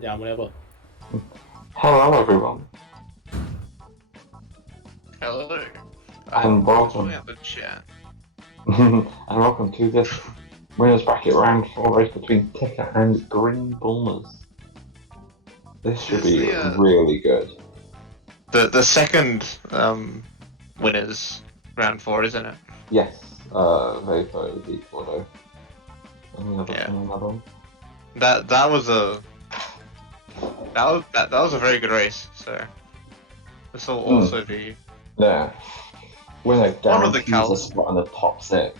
Andiamo, Level. Hello, everyone, Hello. and welcome. Join the chat. And welcome to this winners bracket round 4 race between Ticker and Greenbulmers. This should be really good. The second winners round 4, isn't it? Yes, very deep auto. Any other one? That was a very good race. So this will also be winner one of the guarantees a spot in the top 6.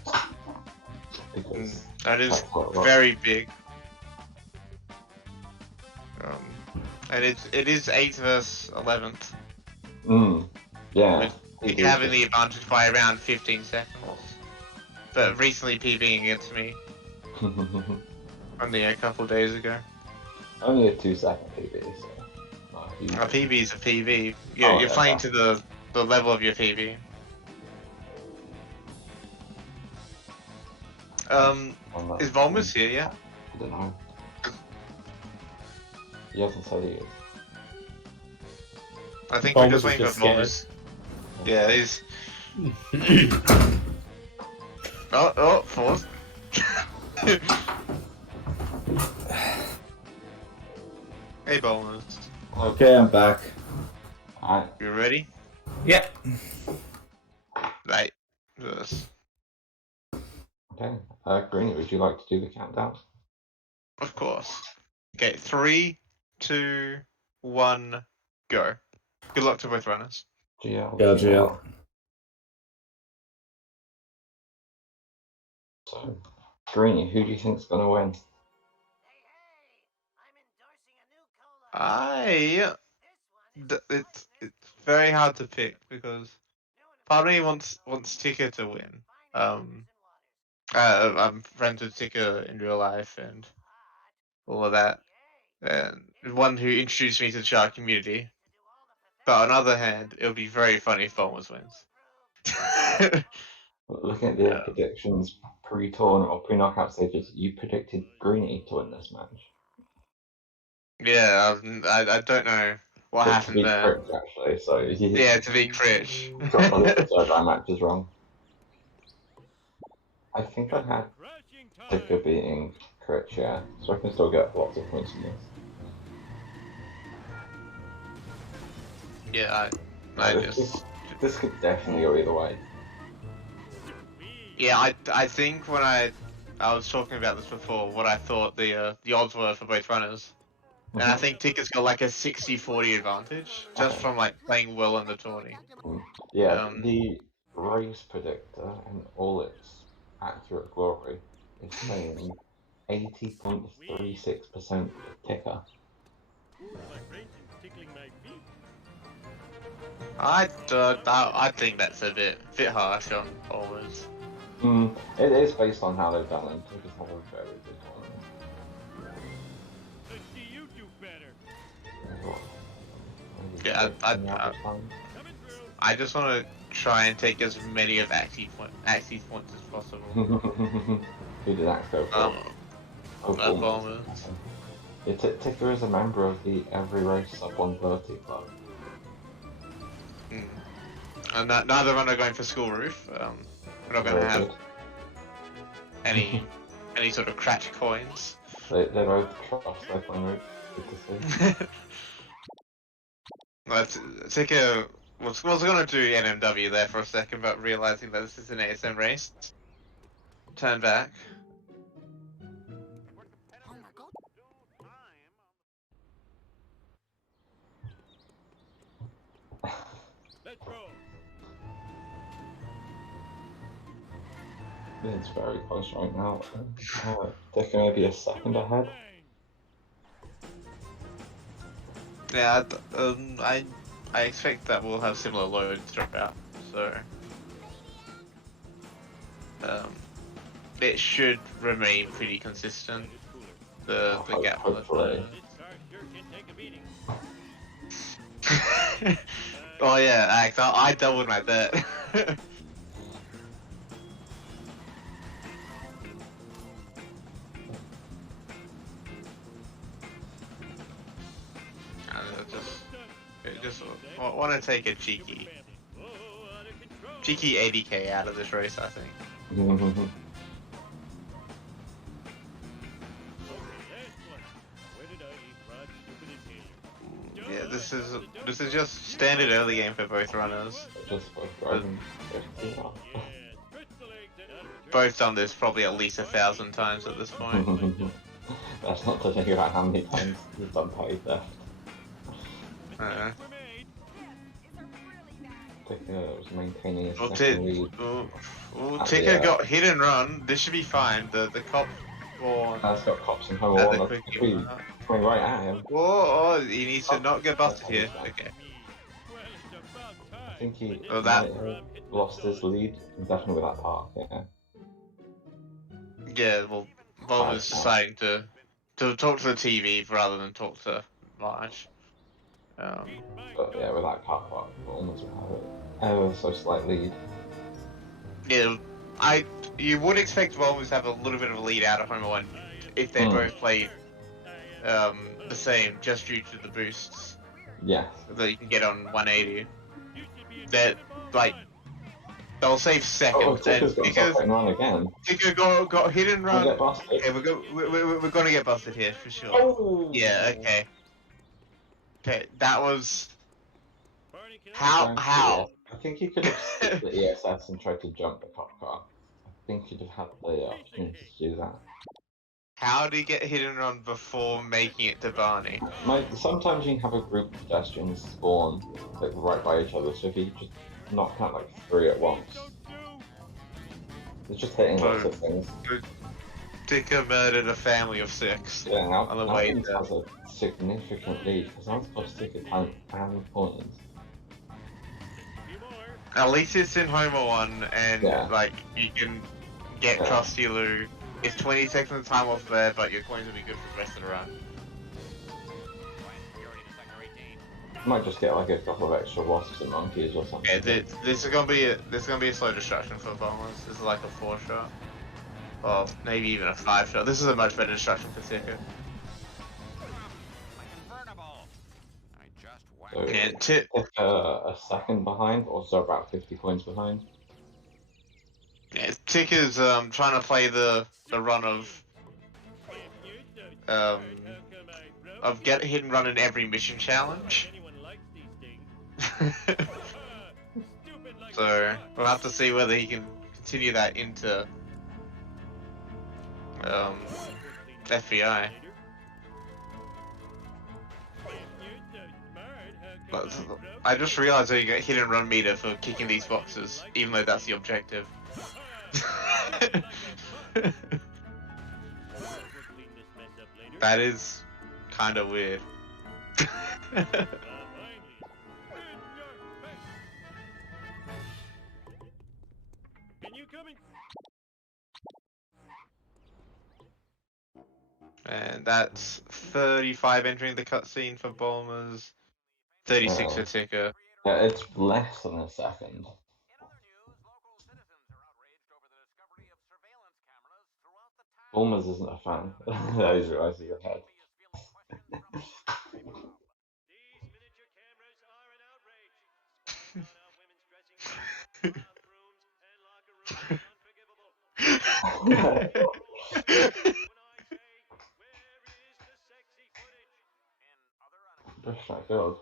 Because that is very big. And it is 8th versus 11th. Yeah. With having the advantage by around 15 seconds. But recently PBing against me. Only a couple days ago. Only a 2-second PB, so not huge. A PB is a PB. You're playing to the level of your PB. Is Volmus here yet? I don't know. He hasn't said he is. I think we're just waiting for Volmus. Yeah, he's... Fourth. Hey, Volmus. Okay, I'm back. Alright. You ready? Yep. Right. Yes. Okay. Greenie, would you like to do the countdown? Of course. Okay, 3, 2, 1, go. Good luck to both runners. GL. So, Greenie, who do you think's gonna win? It's very hard to pick because part of me wants Ticker to win. I'm friends with Ticker in real life and all of that, and one who introduced me to the shark community. But on the other hand, it would be very funny if Volmus wins. Looking at the predictions pre-tournament or pre-knockout stages, you predicted Greenie to win this match. Yeah, I don't know what happened there. Critch, actually, so yeah, to be Critch. got on the third round matches wrong. I think I had Ticker beating Critch, yeah, so I can still get lots of points from this. Yeah, this could definitely go either way. Yeah, I think when I was talking about this before, what I thought the odds were for both runners. And I think Ticker's got like a 60-40 advantage, just from like playing well in the tourney. Yeah, the race predictor in all its accurate glory is saying 80.36% Ticker. I think that's a bit harsh on Volmus. It is based on how they've done it. Ticker's have a very good tournament. Yeah, I just want to try and take as many of Axie's points as possible. Who did Axe go for? Volmus. Yeah, Ticker is a member of the Every Race Sub 130 club. And neither runner going for school roof. We're not going to have any sort of cracked coins. They both trust their playing route. Good to see. Let's take a. Was going to do NMW there for a second, but realizing that this is an ASM race, turn back. It's very close right now. Ticker maybe a second ahead. Yeah, I expect that we'll have similar loads throughout, so it should remain pretty consistent. The gap on the third. Oh yeah, Axe, I doubled my bet. just want to take a cheeky 80k out of this race, I think. Yeah, this is just standard early game for both runners. Just both driving. Both done this probably at least 1,000 times at this point. That's not to think about how many times he's done petty theft. Ticker was maintaining his second lead. Ticker got hit and run. This should be fine. The cop. That's got cops in home one. Coming right at him. Oh, he needs to not get busted here. Okay. I think he might have lost his lead. Definitely with that park, yeah. Yeah, well, Bob was deciding to talk to the TV rather than talk to Marge. But yeah, with that car park, almost would have it ever so slight lead. Yeah, you would expect Volvos to have a little bit of a lead out of Homer 1 if they both played the same, just due to the boosts. Yes. That you can get on 180. That, like, they'll save seconds. Ticker's got to run again. Ticker got hit and run. Get busted. Okay, we're gonna get busted here for sure. Oh. Yeah. Okay. Okay, that was. How? I think he could have skipped the ESS and tried to jump the cop car. I think he'd have had the opportunity to do that. How did he get hit and run before making it to Barney? Sometimes you can have a group of pedestrians spawn like right by each other, so if you just knock out like 3 at once, it's just hitting lots of things. Ticker murdered a family of 6. Yeah, now on the way he has a significant lead because now it's cost Ticker time and points. At least it's in Homer 1, and like you can get Krusty Lou. It's 20 seconds of time off there, but your coins will be good for the rest of the run. Might just get like a couple of extra wasps and monkeys or something. Yeah, this is gonna be a slow distraction for Bombers. This is like a 4 shot, or maybe even a 5 shot. This is a much better distraction for Ticker. So Ticker a second behind, also about 50 coins behind. Yeah, Ticker's trying to play the run of get hit and run in every mission challenge. So we'll have to see whether he can continue that into FBI. But I just realized that you get hit and run meter for kicking these boxes, even though that's the objective. That is kind of weird. And that's 35 entering the cutscene for Bulmers, 36 for Ticker. Yeah, it's less than a second. Bulmers isn't a fan. That is rising your head. Bush strat good.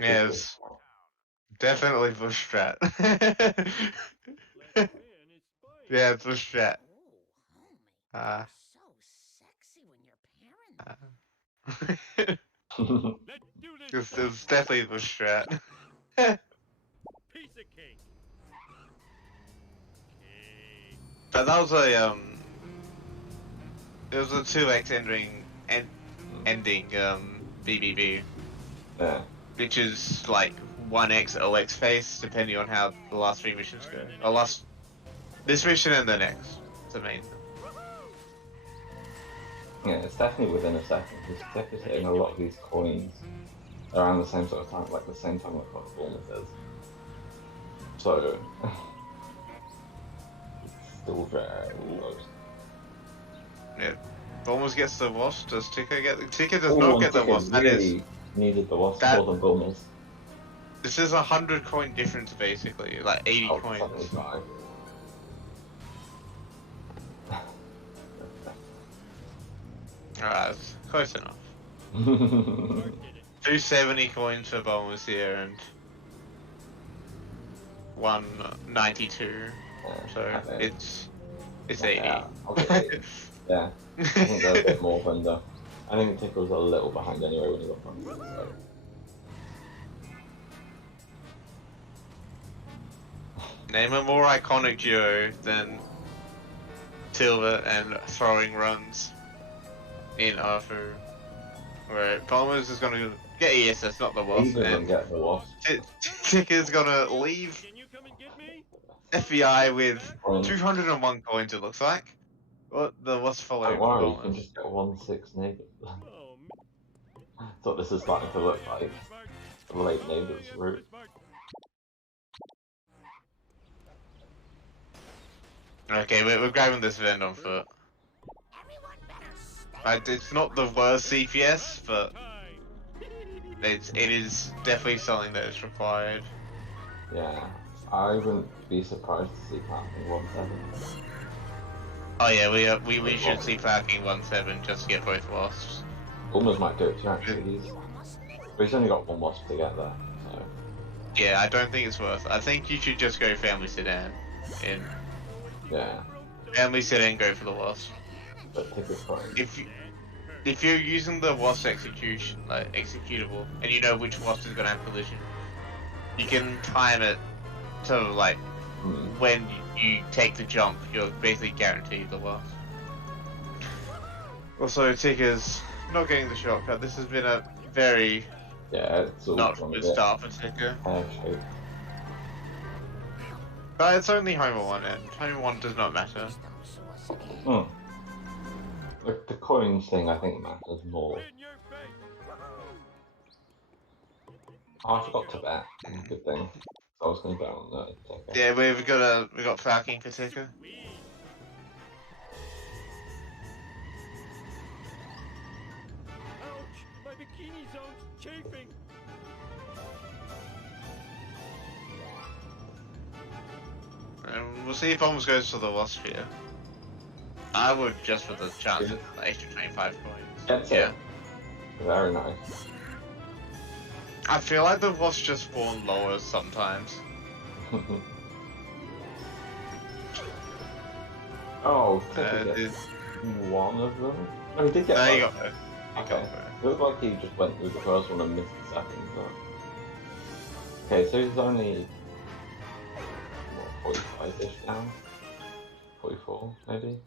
Yes, definitely bush strat. Yeah, it's bush strat. It's definitely bush strat. But that was a it was a 2x ending BBB. Yeah. Which is like 1x OX face, depending on how the last 3 missions go. Or this mission and the next. It's amazing. Yeah, it's definitely within a second. Because Ticker's hitting a lot of these coins around the same sort of time, like the same time like what Bulmers is. So it's still very close. Yeah. Bulmers gets the wasp. Does Ticker get the Ticker does not get the wasp. That is needed the wasp That- more than Bulmers. This is 100 coin difference basically, like 80 Oh, coins. 75. Alright, close enough. 270 coins for Bombers here and 192. So it's 80. Yeah, I'll get 80. Yeah, I think they're a bit more than the. I think Tickle's a little behind anyway when he got from so. Name a more iconic duo than Tilda and throwing runs in Arthur. Where Bombers is gonna get ESS, not the Wasp, Either of them and get the wasp. Ticker's gonna leave FBI with Um, 201 coins, it looks like. What the Wasp followed Don't worry, you can Bombers. just get 1-6 negative. That's what this is starting to look like. The late neighbours route. Okay, we're grabbing this vent on foot. It's not the worst CPS, but it is definitely something that is required. Yeah, I wouldn't be surprised to see Platinum 1-7. Oh yeah, we should see Falcon 1-7 just to get both wasps. Bulmers might do it too actually, but he's only got one wasp to get there, so. Yeah, I don't think it's worth it. I think you should just go family sedan. Yeah, Family sedan, go for the wasp. but Ticket's fine. If you're using the wasp execution, like executable, and you know which wasp is gonna have collision, you can time it to like when you take the jump, you're basically guaranteed the wasp. Also, Ticker's not getting the shortcut. This has been a very It's all not gone a good bit start for Ticker. pear-shaped. But it's only Homer 1, and Homer 1 does not matter. The coins thing I think matters more. Oh, I forgot to bet. Good thing. I was going to bet on the Ticker. Yeah, we got Falcon for Ticker. Ouch! My bikini zone's chafing! And we'll see if Bombs goes for the wasp here. I would just for the chance of the extra 25 coins. That's it. Very nice. I feel like the wasp just spawn lower sometimes. Oh, Ticker gets one of them? Oh, he did get No, both. you got both. Okay. It looked like he just went through the first one and missed the second, but... Okay, so he's only... what, 45-ish down? 44, maybe?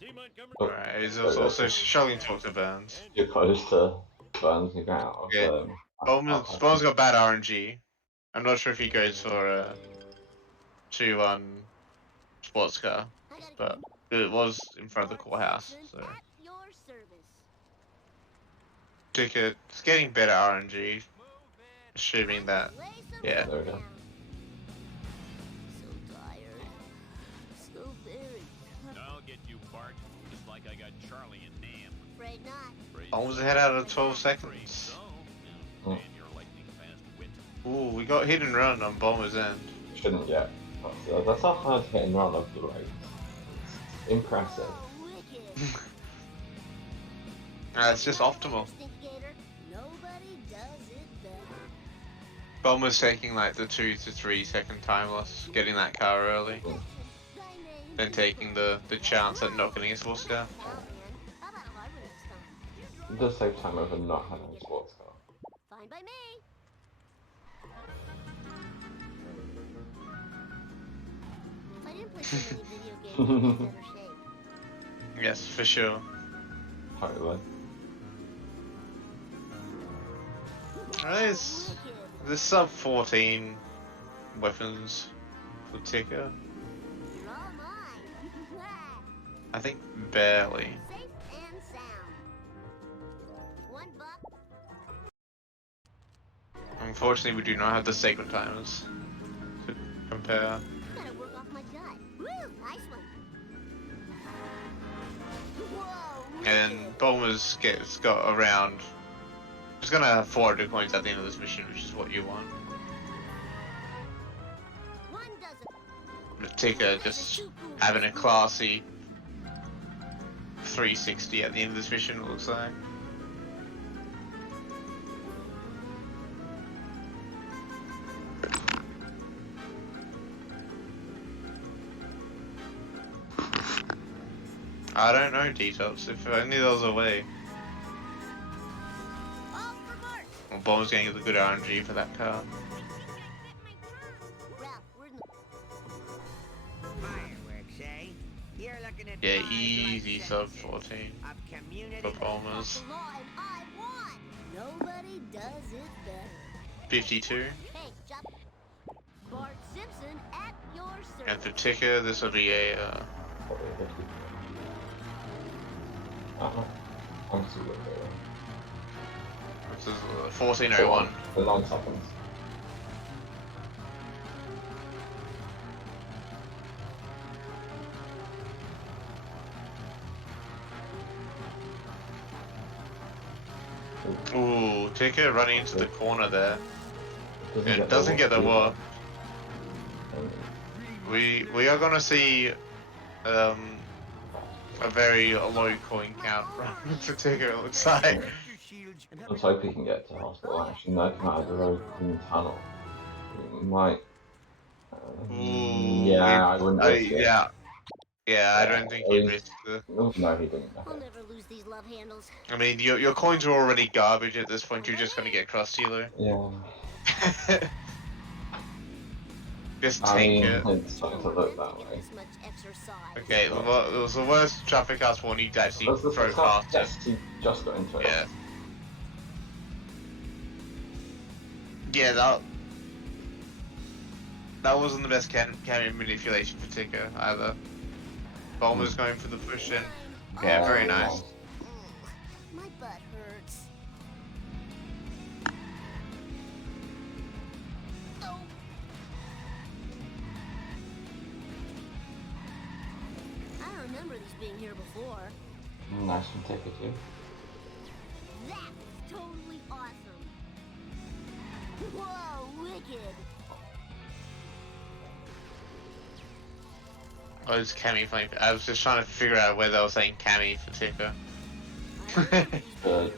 Oh, Alright, he's also struggling to talk to Burns. you're close to Burns, you get out of Yeah. Bombs got bad RNG. I'm not sure if he goes for a 2-1 sports car, but it was in front of the courthouse, so... Ticket's getting better RNG, assuming that, yeah. There we go. I'll get you, Bart. Just like I got Charlie and Nam. Afraid not. Almost ahead out of 12 seconds. Mm. Ooh, we got hit and run on Bomber's end. Shouldn't get. That's a hard hit and run of the race. It's impressive. It's just optimal. Nobody does it better. Bomber's taking like the 2 to 3 second time loss, getting that car early, then taking the chance at not getting his full car. How about Harvard next time? It does save time over not having a sports car. Fine by me. If I didn't play so many video games, I'd be in better shape. Yes, for sure. Totally. There's sub 14 weapons for Ticker. You're all mine. I think barely. Safe and sound. $1. Unfortunately, we do not have the sacred timers to compare. Gotta work off my gut. Woo, nice one. Whoa. And Bomber's got around It's gonna have 400 coins at the end of this mission, which is what you want. One doesn't. Tika just having a classy 360 at the end of this mission, it looks like. I don't know, Detox. If only there was a way. Off for march. Well, Bomb's getting the good RNG for that car. Ralph, we're in the Fireworks, eh? You're looking at Yeah, my easy blood sub senses 14 of community for Bombers. the law and I won. Nobody does it better. 52. Hey, Chop. Bart Simpson at your service. And for Tika, this will be a Probably 50. I'm still good there. this is 1401. For 9 seconds. Ooh, Tika running into the corner there. It the doesn't get the warp. warp. We are gonna see a very low coin count for Tika, it looks like. Let's hope he can get to hospital. Actually, no, come out of the road in the tunnel. He might. Ooh, Yeah, I wouldn't risk it. Yeah, I don't think he'd risk the. Oh, no, he didn't. I'll never lose these love handles. I mean, your coins are already garbage at this point. You're just gonna get cross dealer. Yeah. Just I take mean, it. it's starting to look that way. This much exercise. Okay, it was the worst traffic house one you'd actually That's the throw first half. past. Yes, he just got into it. Yeah. Yeah, that wasn't the best camera manipulation for Tika either. Bomber's going for the push in. Yeah, very nice. My butt hurts. Oh. I don't remember these being here before. Nice from Ticker too. That was totally awesome. Whoa, wicked. Oh, it's Cammy playing. I was just trying to figure out where they were saying Cammy for Tika.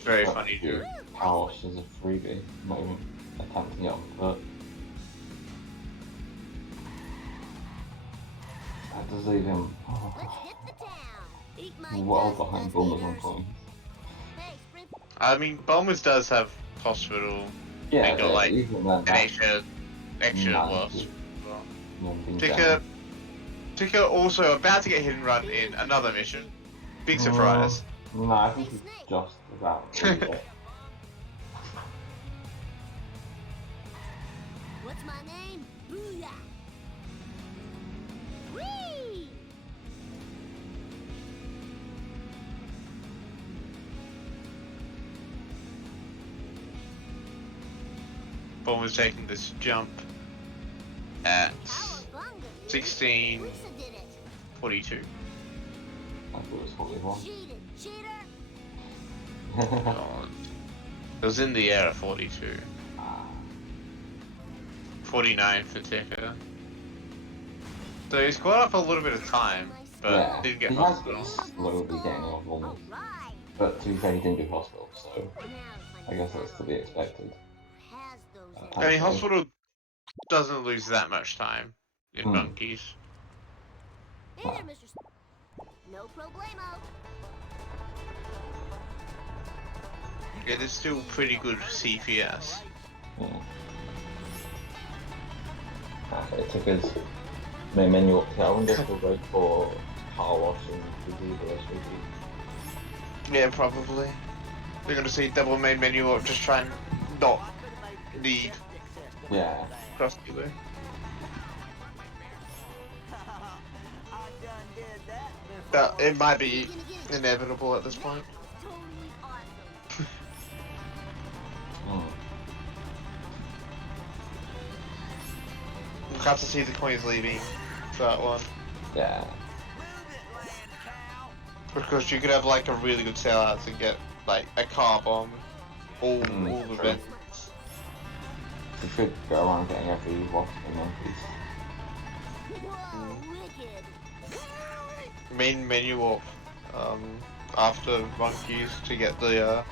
Very funny joke. Power wash is a freebie. Not even attempting it on foot. That does leave him Let's hit the town. Eat my well dust, behind dust Bullers on eaters. points. Hey, sprint. I mean, Bombers does have hospital. Yeah, They got, like, even then An that extra Nice. wasp. one thing Tika also about to get hit and run in another mission. Big surprise. No, I think he's just about to leave it. What's my name? Booyah! Whee! Bombers taking this jump at Cowabunga, dude. 16:42. Lisa did it. I thought it was 41. Cheated, cheater. Oh, it was in the air at 42. 49 for Tika. So he's caught up a little bit of time, but Yeah, didn't get he has hospital. been slowly getting off almost. Alright. But to be fair, he didn't do hospital, so Now to I guess that's to be expected. has those I mean, hospital doesn't lose that much time in Hmm. monkeys. Hey there, Mr. No problemo. It is still pretty good CPS. Yeah. Okay, it took his main menu up here. I wonder if we'll go for power washing to do the rest of the Yeah, probably. They're gonna see double main menu or just try and not need Yeah. cross dealer. But it might be inevitable at this point. Totally awesome. Hmm. We'll have to see the coins leaving for that one. Yeah. Because you could have like a really good sellout and get like a car bomb all Mm, the true. vents. You could go around getting every wasp and monkeys. Whoa, wicked. Main menu warp after monkeys to get the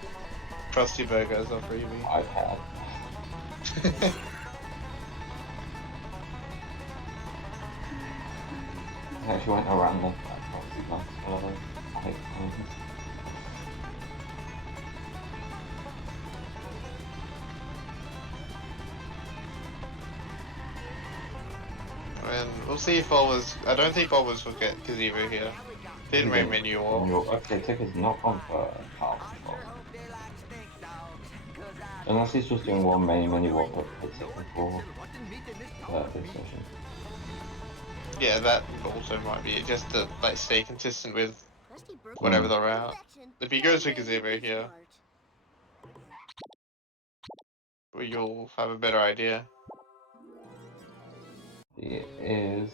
crusty burger as a freebie. I've had. I actually went around the I hate monkeys. I mean, we'll see if Bulbers. I don't think Bulbers will get gazebo here. Didn't main menu warp. Okay, Ticker's not on for half. Unless he's just doing one main menu walk up for Ticker for this session. Yeah, that also might be it, just to like stay consistent with Rusty broke whatever Mm. the route. If he goes for gazebo here, you'll have a better idea. He is.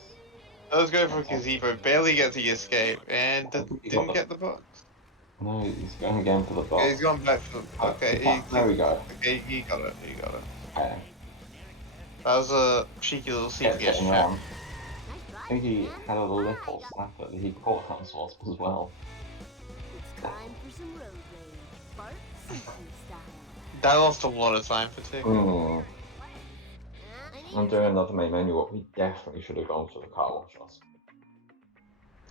Let's go for gazebo. Barely gets the escape and didn't get the box. No, he's going again for the box. Yeah, he's gone back for. Okay, There we go. Okay, he got it. He got it. Okay. That was a cheeky little Kept CPS getting trap. on. I think he had a little snapper that he caught on Wasp as well. It's time for some road rage. Bart Simpson style. That lost a lot of time for Tick. Hmm. I'm doing another main menu up. We definitely should have gone for the car wash Wasp.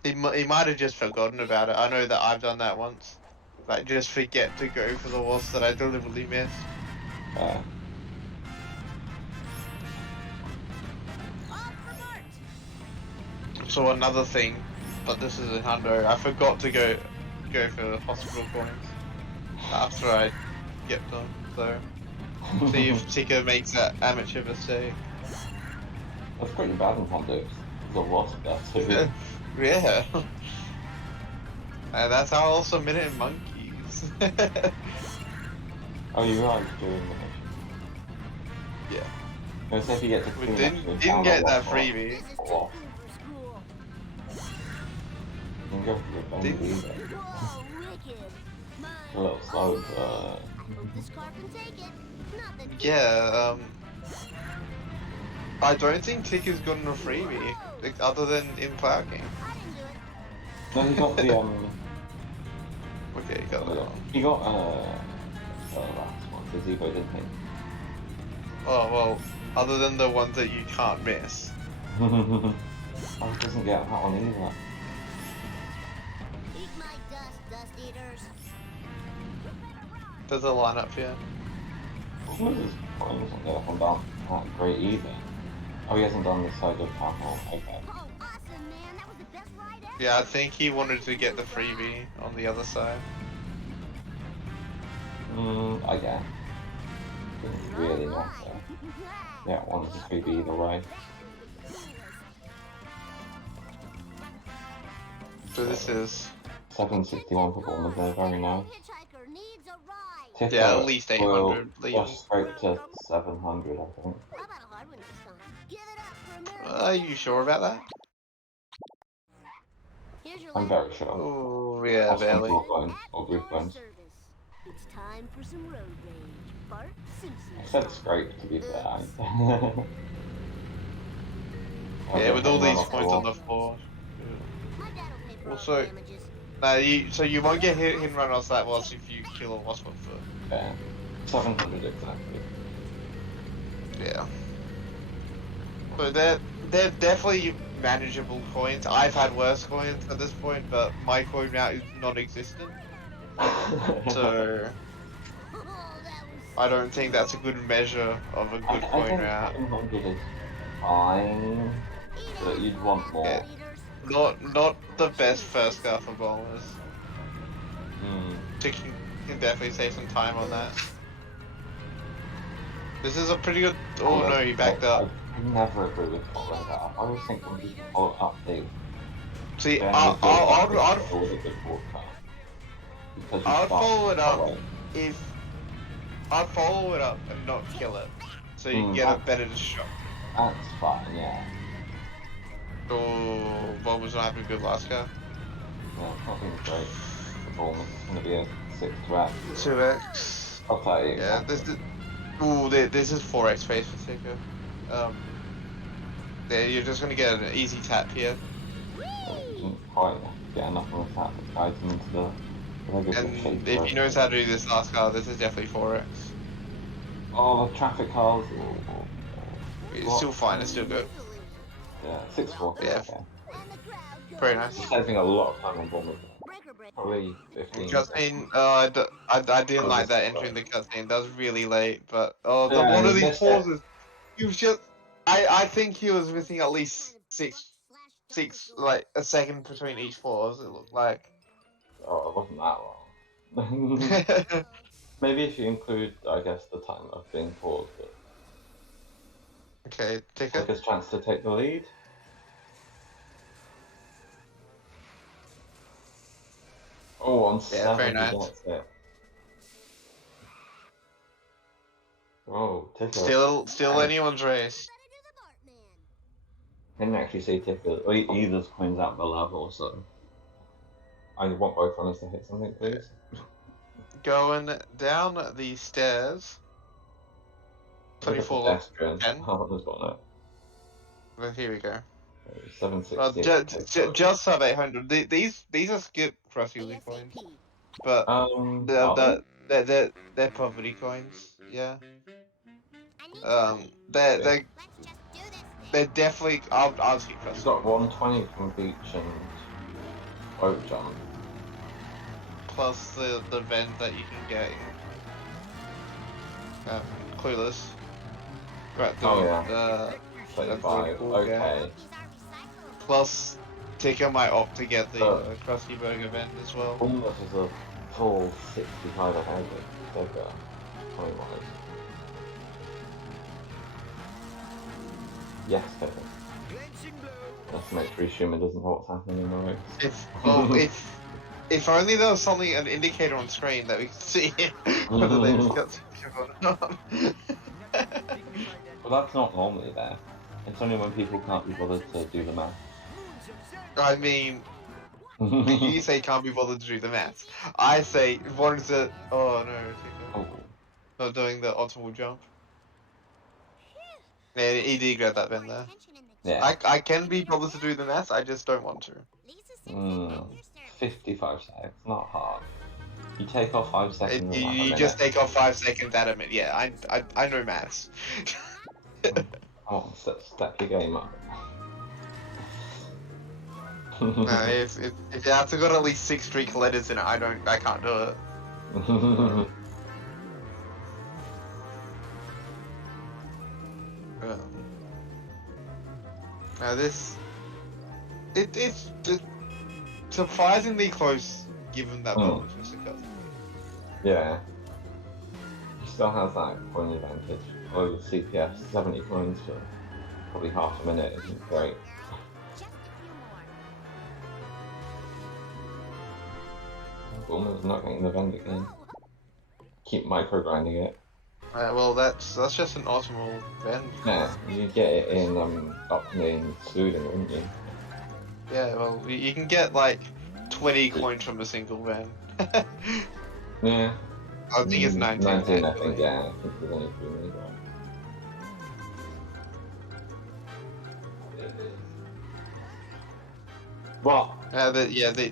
He might have just forgotten about it. I know that I've done that once. Like, just forget to go for the wasp that I deliberately missed. So another thing, but this is in Hundo, I forgot to go for hospital coins after I get them. So see if Tika makes that amateur mistake. That's pretty bad in Hondo. The Wasp there too. Yeah. And that's how I also minute in monkeys. Oh, you are doing the mission. Yeah. Let's say if you get to We clean didn't actually get down that a Wasp, freebie. This is too Wasp. cool for school. You can go for your Didn't- bone either. Whoa, wicked. A little slow, but I hope this car can take it. Not that Yeah, I don't think Tick has gotten a freebie, like, other than in Plow King. I didn't do it. no, he got the Okay, got that one. he got the last one, gazebo, didn't he? Oh, well, other than the ones that you can't miss. Oh, he doesn't get that one either. Eat my dust, dust eaters. There's a lineup here. Moses probably doesn't get up and down that great either. Oh, he hasn't done this side of alcohol. Okay. Oh, awesome, man. That was the best ride ever. Yeah, I think he wanted to get the freebie on the other side. I guess. Didn't really matter. Yeah, one's a freebie either way. So this is, 761 for Bournemouth there, very nice. Hitchhiker needs a ride. Ticker yeah, at least 800 will legal. just scrape to 700, I think. How about a hard one this time? Give it up for America. Are you sure about that? Here's your I'm letter. very sure. Oh, yeah, I'll send barely. you bones, or At roof your bones. service. It's time for some road rage. Bart Simpson. I said style. scrape to be fair. Yeah, with all Okay, these well, points on the floor. My dad'll pay for all Also- the damages. So you won't get hit and run off that wasp if you kill a wasp on foot. Yeah. 700 exactly. Yeah. So they're definitely manageable coins. I've had worse coins at this point, but my coin amount is non-existent. So Oh, that was I don't think that's a good measure of a good I coin think route. 700 is fine, but you'd want more. Yeah. Not the best first car for bowlers. Mm. Tick can definitely save some time on that. This is a pretty good. Oh no, he backed up. I never agree with following that up. I always think when people follow up, they See, then I'd go with a good walk because you I'd start follow it up following. if I'd follow it up and not kill it, so you can get a better shot. That's fine, yeah. Oh, Bob was not having a good last guy. Yeah, it's not been great performance. It's going to be a 6 to 8. 2x. I'll tell you. Yeah, this is 4x space for Ticker. Yeah, you're just gonna get an easy tap here. Didn't quite get enough of that to guide him into the regular shape. And if you notice how to do this last car, this is definitely 4x. Oh, the traffic cars. It's What? still fine, it's still good. Yeah, 640. Yeah. Okay. Very nice. It's saving a lot of time on bombers. Breaker break. Probably 15. Cutscene, I didn't like that entering the cutscene. That was really late, but the Yeah, one of you these missed it. pauses, he was just. I think he was missing at least six like a second between each pause. It looked like. Oh, it wasn't that long. Maybe if you include, I guess, the time of being paused, but Okay, take Ticker. his chance to take the lead. Oh, on Yeah, 7 very he nice. gets it. Oh, Ticker. Still anyone's race. Didn't actually see Ticker. Either's coins out the level, so I want both runners to hit something, please. Going down the stairs. 24. 10. Oh, there's got Well, here we go. it. 760. Well, just sub 800. These are skip cross-user coins, but they're poverty coins. Yeah. They're definitely. I'll skip You've cross. got 120 from beach and boat jump. Plus the vent that you can get in Clueless. Right, the 35. Okay. Plus, Ticker might opt to get the Krusty Burger vent as well. Almost is a full 65 ahead of Ticker. 21. Yes, Ticker. Let's make sure Schumer doesn't know what's happening in the race. If only there was something, an indicator on screen that we could see whether they just got or not. Well, that's not normally there. It's only when people can't be bothered to do the math. I mean, you say can't be bothered to do the maths. I say wanted to. Oh no, Ticker. Not doing the optimal jump. Yeah, he did grab that bend there. Yeah. I can be bothered to do the maths, I just don't want to. 55 seconds, not hard. You take off 5 seconds. You just take off 5 seconds at a minute. Yeah, I know maths. Come on, step your game up. No, if you have to got at least 6 Greek letters in it, I can't do it. Now it's surprisingly close given that Bell was just a cut. Yeah. He still has that coin advantage. Over CPS, 70 coins for probably half a minute isn't great. Almost not getting the vent again. Keep micro grinding it. Well, that's just an optimal bend. Yeah, you get it in up in Sweden, wouldn't you? Yeah, well, you can get like 20 coins from a single bend. Yeah. I think it's 19. 19, I think, yeah. I think there's only 3 minutes. What?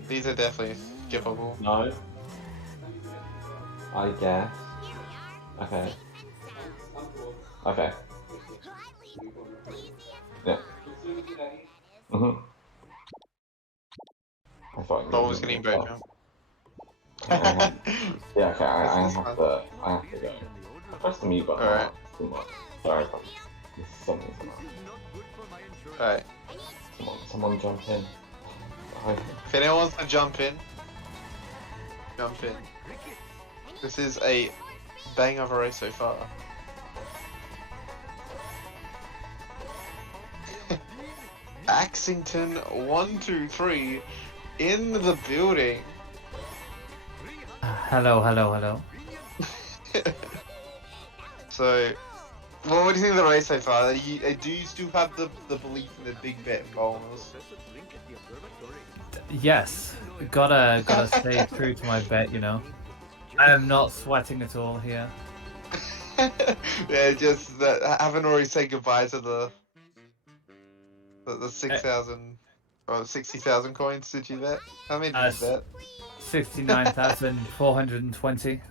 These are definitely skippable. No. I guess. Okay. Okay. Yeah. I thought you Always getting boat jump. Yeah, okay, I have to go. I pressed the mute button. Alright. Too much. Sorry, there's something. Alright. Someone jump in. If anyone wants to jump in, jump in. This is a bang of a race so far. Axington 123 in the building. Hello. So, well, what do you think of the race so far? Do you still have the belief in the big bet bowlers? Yes, gotta stay true to my bet, you know. I am not sweating at all here. Yeah, just that I haven't already said goodbye to the 6,000 or 60,000 coins. Did you bet? How many did you bet? 69,420.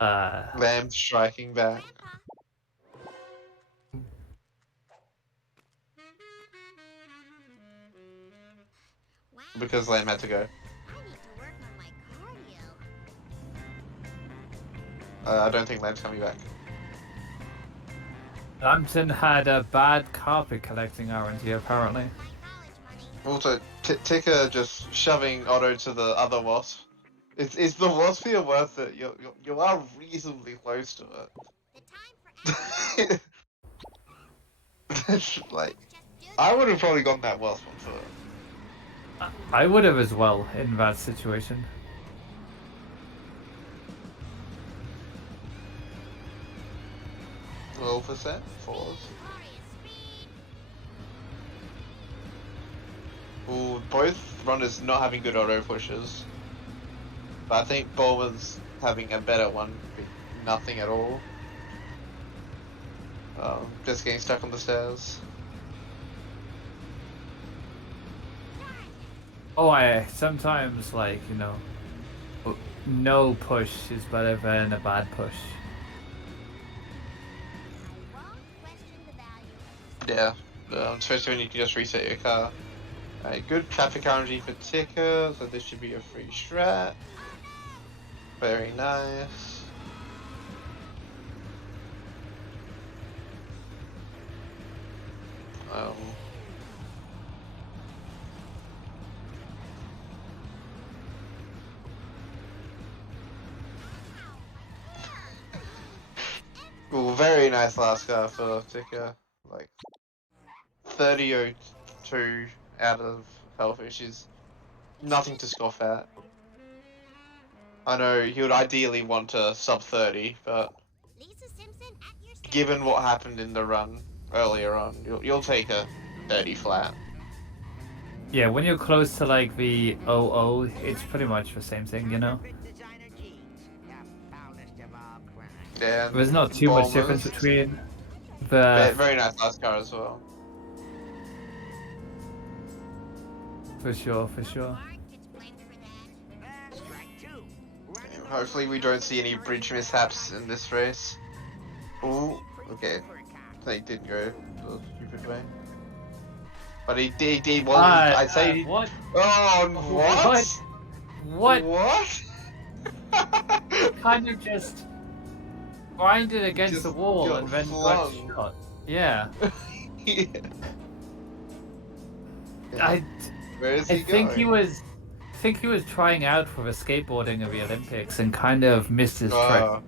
Lamb striking back Wow, because Lamb had to go. I need to work on my cardio. I don't think Lamb's coming back. Lambton had a bad carpet collecting RNG apparently. My college money. Also, Ticker just shoving Otto to the other wasp. Is the wasp here worth it? You are reasonably close to The time for it. Like, just do I would have probably gotten that wasp on foot. I would have as well in that situation. Low percent fours. Ooh, both runners not having good auto pushes. But I think Bulmer's having a better one. Nothing at all. Just getting stuck on the stairs. Oh, I sometimes like, you know, no push is better than a bad push. I won't question the value of Yeah, especially when you can just reset your car. Alright, good traffic RNG for Ticker, so this should be a free strat. Very nice. Ooh, very nice last car for Ticker. Like 30.02 out of health, which is nothing to scoff at. I know he would ideally want a sub 30, but Lisa Simpson at your service. given what happened in the run earlier on, you'll take a 30 flat. Yeah, when you're close to like the 00, it's pretty much the same thing, you know? Perfect designer jeans. The foulest of all crimes. Yeah, There's not too much difference Bulmers. between the... Very nice last car as well. For sure, for sure. Mark gets blamed for that. Strike two. Running Hopefully we don't see any bridge mishaps in this race. Ooh, okay. They did go the stupid way. But he wasn't. I'd say. what? Oh, what? What? What? Kind of just grinded against Just the wall got and then got flung. shot. Yeah. Yeah. I Where is he think going? he was trying out for the skateboarding of the Olympics and kind of missed his trick. Oh.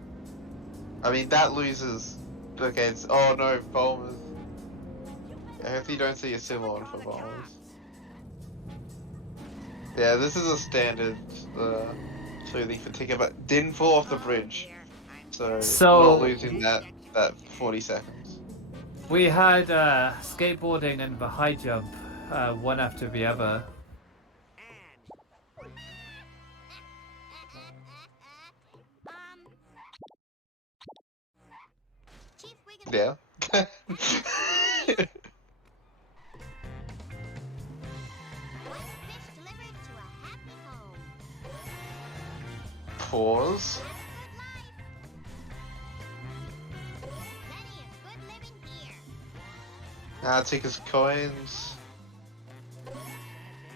I mean, that loses. Okay, it's. Oh no, Bulmers. I hope you don't see a similar one for Bulmers. Yeah, this is a standard smoothie for Ticker, but didn't fall off the bridge. So not losing that 40 seconds. We had skateboarding and the high jump, one after the other. Chief Wiggins. Yeah. One fish delivered to a happy home. Pause. Plenty of good living here. Ticker's coins.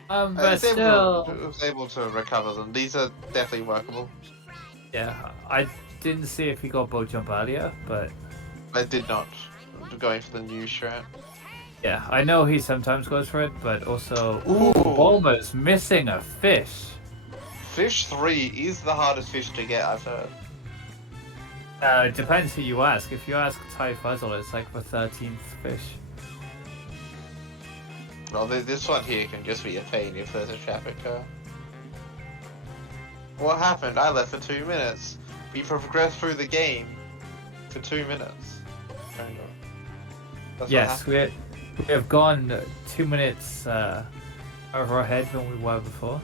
But was still, was able to recover them. These are definitely workable. yeah, I didn't see if he got boat jump earlier, but I did not. Going for the new strat. yeah, I know he sometimes goes for it, but also, Ooh. Bulmer's missing a fish. Fish 3 is the hardest fish to get, I've heard. It depends who you ask. If you ask Ty Fuzzle, it's like the 13th fish. Well, this one here can just be a pain if there's a traffic car. What happened? I left for 2 minutes. We progressed through the game for 2 minutes. Kind of. That's what Yes, happened. we have gone 2 minutes further ahead than we were before.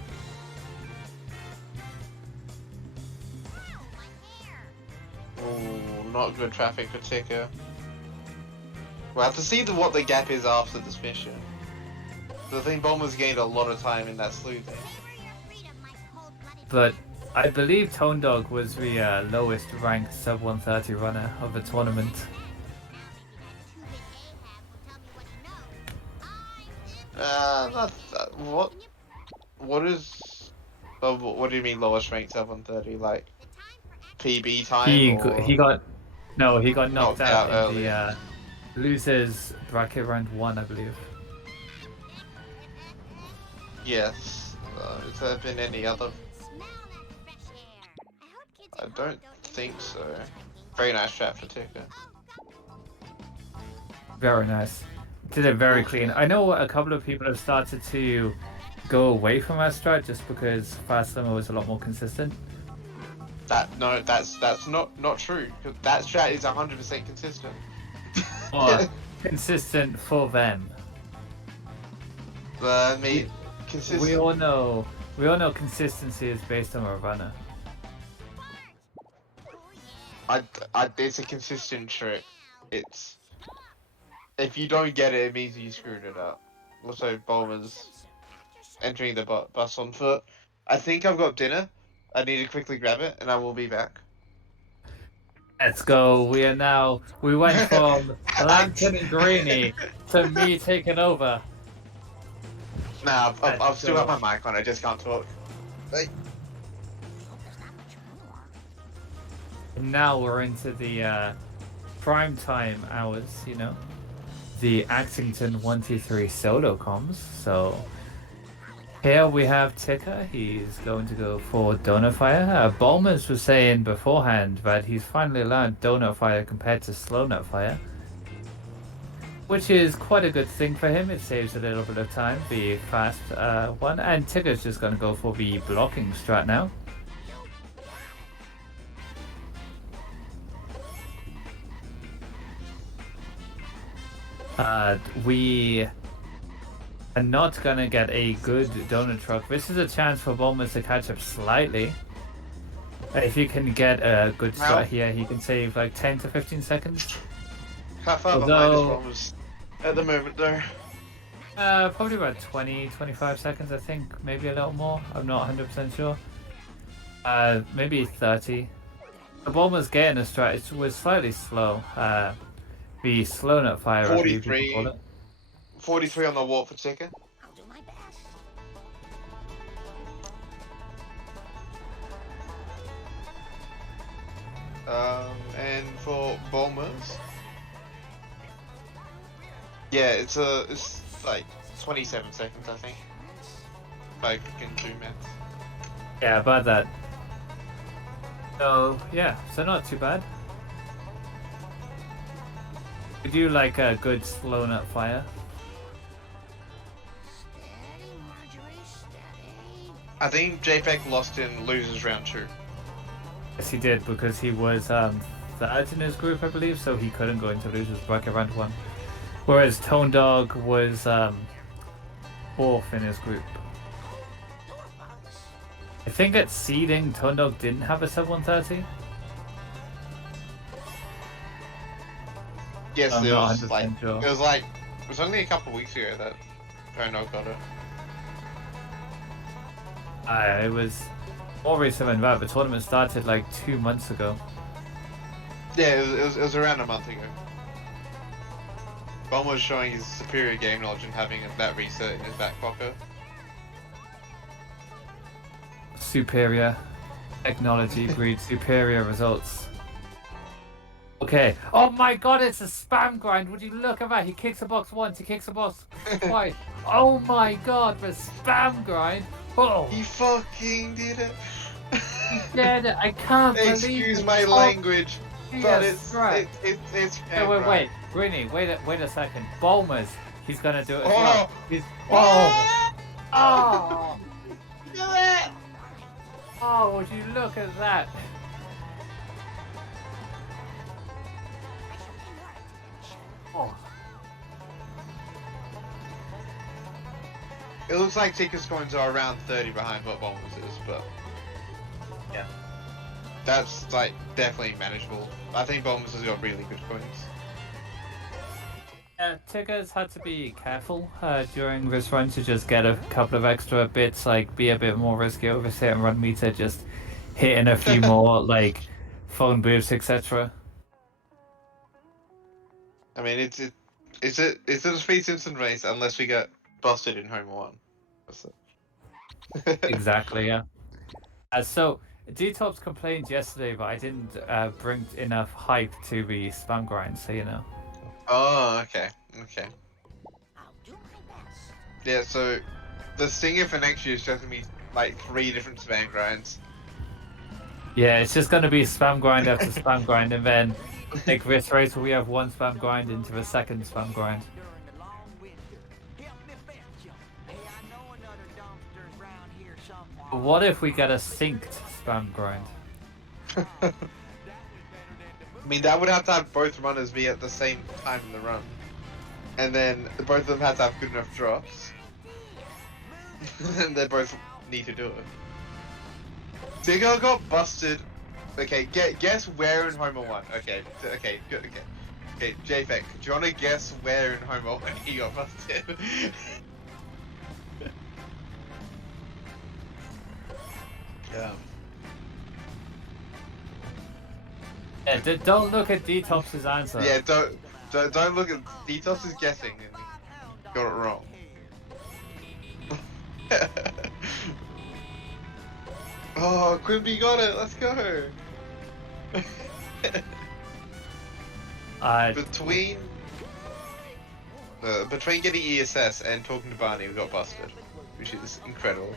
Ooh, not good traffic for Ticker. We'll have to see what the gap is after this mission. I think Bombers gained a lot of time in that slew thing. But I believe Tone Dog was the lowest ranked sub 130 runner of the tournament. What is? Oh, what do you mean lowest ranked sub 130? Like PB time? He got knocked Knocked out out in the losers bracket round 1, I believe. Yes. Has there been any other? I don't think so. Very nice trap for Ticker. Very nice. Did it very clean. I know a couple of people have started to go away from that strat just because Fast Slimmer was a lot more consistent. That's not true. 'Cause that strat is 100% consistent. Or consistent for them. I mean, consistent. We all know consistency is based on a runner. It's a consistent trick. It's if you don't get it, it means you screwed it up. Also, Bowman's entering the bus on foot. I think I've got dinner. I need to quickly grab it, and I will be back. Let's go. We went from Lantern and Greeny to me taking over. Nah, I've still got my mic on. I just can't talk. Hey. Now we're into the prime time hours, you know, the Axington 123 solo comms. So here we have Ticker. He's going to go for Donut Fire. Bowmans was saying beforehand that he's finally learned Donut Fire compared to Slow Nut Fire, which is quite a good thing for him. It saves a little bit of time, the fast one. And Ticker's just going to go for the blocking strat now. We are not going to get a good donut truck. This is a chance for Bowman to catch up slightly. If you can get a good strat here, he can save like 10 to 15 seconds. How far behind is Bombers at the moment, though? Probably about 20, 25 seconds, I think. Maybe a little more. I'm not 100% sure. Maybe 30. The Bowman's getting a strat. It was slightly slow. The Slow Nut Fire, 43. 43 on the walk for Ticker. I'll do my best. And for Bombers, yeah, it's like 27 seconds, I think. If I can do maths. Yeah, about that. So, yeah, so not too bad. We do like a good Slow Nut Fire. Steady, Marjorie, steady. I think JPEG lost in losers round 2. Yes, he did, because he was third in his group, I believe, so he couldn't go into losers bracket round 1. Whereas Tone Dog was fourth in his group. I think at seeding, Tone Dog didn't have a sub 130. Yes, I'm it not was 100% sure. it was only a couple weeks ago that Tono got it. It was more recent than that. The tournament started like 2 months ago. Yeah, it was around a month ago. Bomb was showing his superior game knowledge and having that reset in his back pocket. Superior technology breeds superior results. Okay. Oh my god, it's a spam grind. Would you look at that? He kicks a box once, he kicks a box twice. Oh my god, the spam grind. Oh, He fucking did it! he did it. I can't believe Excuse it. my Oh, language, but yes, right. it's Wait, Greeny, wait a second. Bowmers, he's gonna do it as Oh. well. He's oh, Do it! oh, would you look at that? Oh. It looks like Ticker's coins are around 30 behind what Bombers is, but yeah, that's like definitely manageable. I think Bombers has got really good coins. Tigger's had to be careful during this run to just get a couple of extra bits, like be a bit more risky over hit and run meter, just hitting a few more like phone booths, etc. I mean, it's a speed instant race unless we get busted in Homer 1. That's it. Exactly, yeah. So, D-Tops complained yesterday, but I didn't bring enough hype to the spam grind, so you know. Oh, okay. Okay. I'll do my best. Yeah, so the stinger for next year is just gonna be like 3 different spam grinds. Yeah, it's just gonna be spam grind after spam grind, and then like this race we have one spam grind into the second spam grind. During the long winter. Help me fetch 'em. Hey, I know another dumpster's round here somewhere. But what if we get a synced spam grind? I mean, that would have to have both runners be at the same time in the run. And then both of them have to have good enough drops. And they both need to do it. Digger got busted. Okay, guess where in Homer 1? Okay, good, okay. Okay, JFEC, do you want to guess where in Homer 1 he got busted? Yeah. Yeah, don't look at D-Tops' answer. Yeah, don't look at Detox is guessing and got it wrong. Oh, Quimby got it. Let's go. Between getting ESS and talking to Barney, we got busted, which is incredible.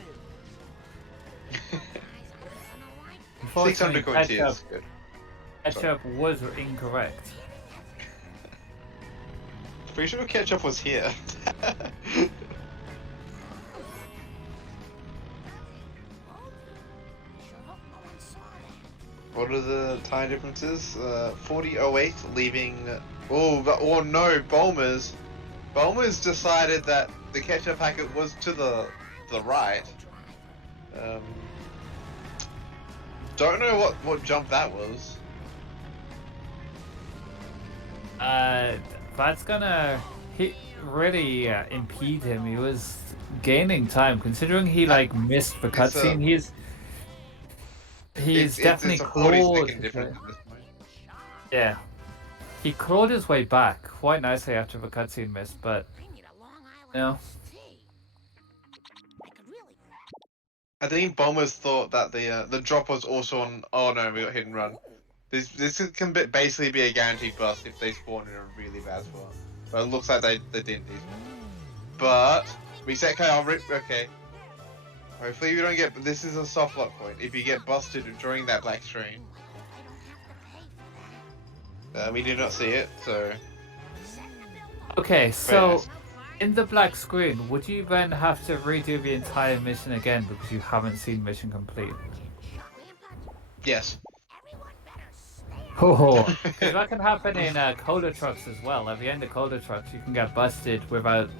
600 coins here is good. Ketchup was incorrect. Pretty sure Ketchup was here. What are the time differences? 40:08, leaving. Oh no, Bulmers. Bulmers decided that the ketchup packet was to the right. Don't know what jump that was. That's gonna really impede him. He was gaining time, considering he like missed the cutscene. He's definitely it's a 40 clawed. second difference at this point. Yeah, he clawed his way back quite nicely after the cutscene missed, but no. I think Bombers thought that the drop was also on. Oh no, we got hit and run. This can basically be a guaranteed bust if they spawn in a really bad spot. But it looks like they didn't. But reset KO. Okay. Hopefully we don't get. This is a soft lock point. If you get busted during that black screen, we did not see it. So. Okay, so in the black screen, would you then have to redo the entire mission again because you haven't seen mission complete? Yes. Oh, because that can happen in cola trucks as well. At the end of cola trucks, you can get busted without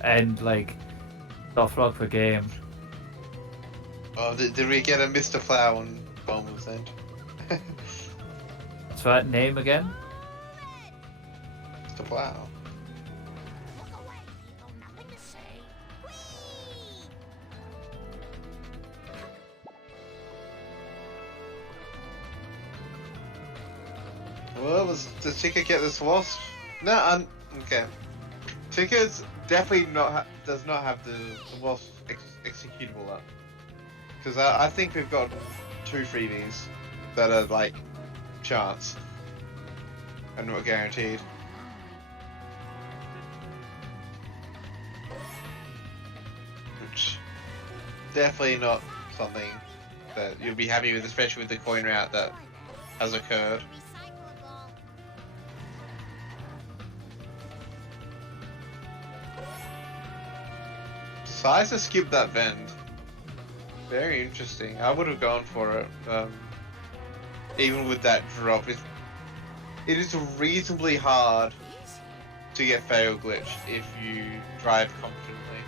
soft lock the game. Oh, did we get a Mr. Flower on Bombers end? So that name again? Mr. Flower. Well, does Chica get this wasp? No, okay. Chica's definitely does not have the wasp executable up. Because I think we've got 2 freebies that are like chance and not guaranteed. Which definitely not something that you'll be happy with, especially with the coin route that has occurred. Size to skip that bend. Very interesting. I would have gone for it, even with that drop. It is reasonably hard to get fail glitch if you drive confidently.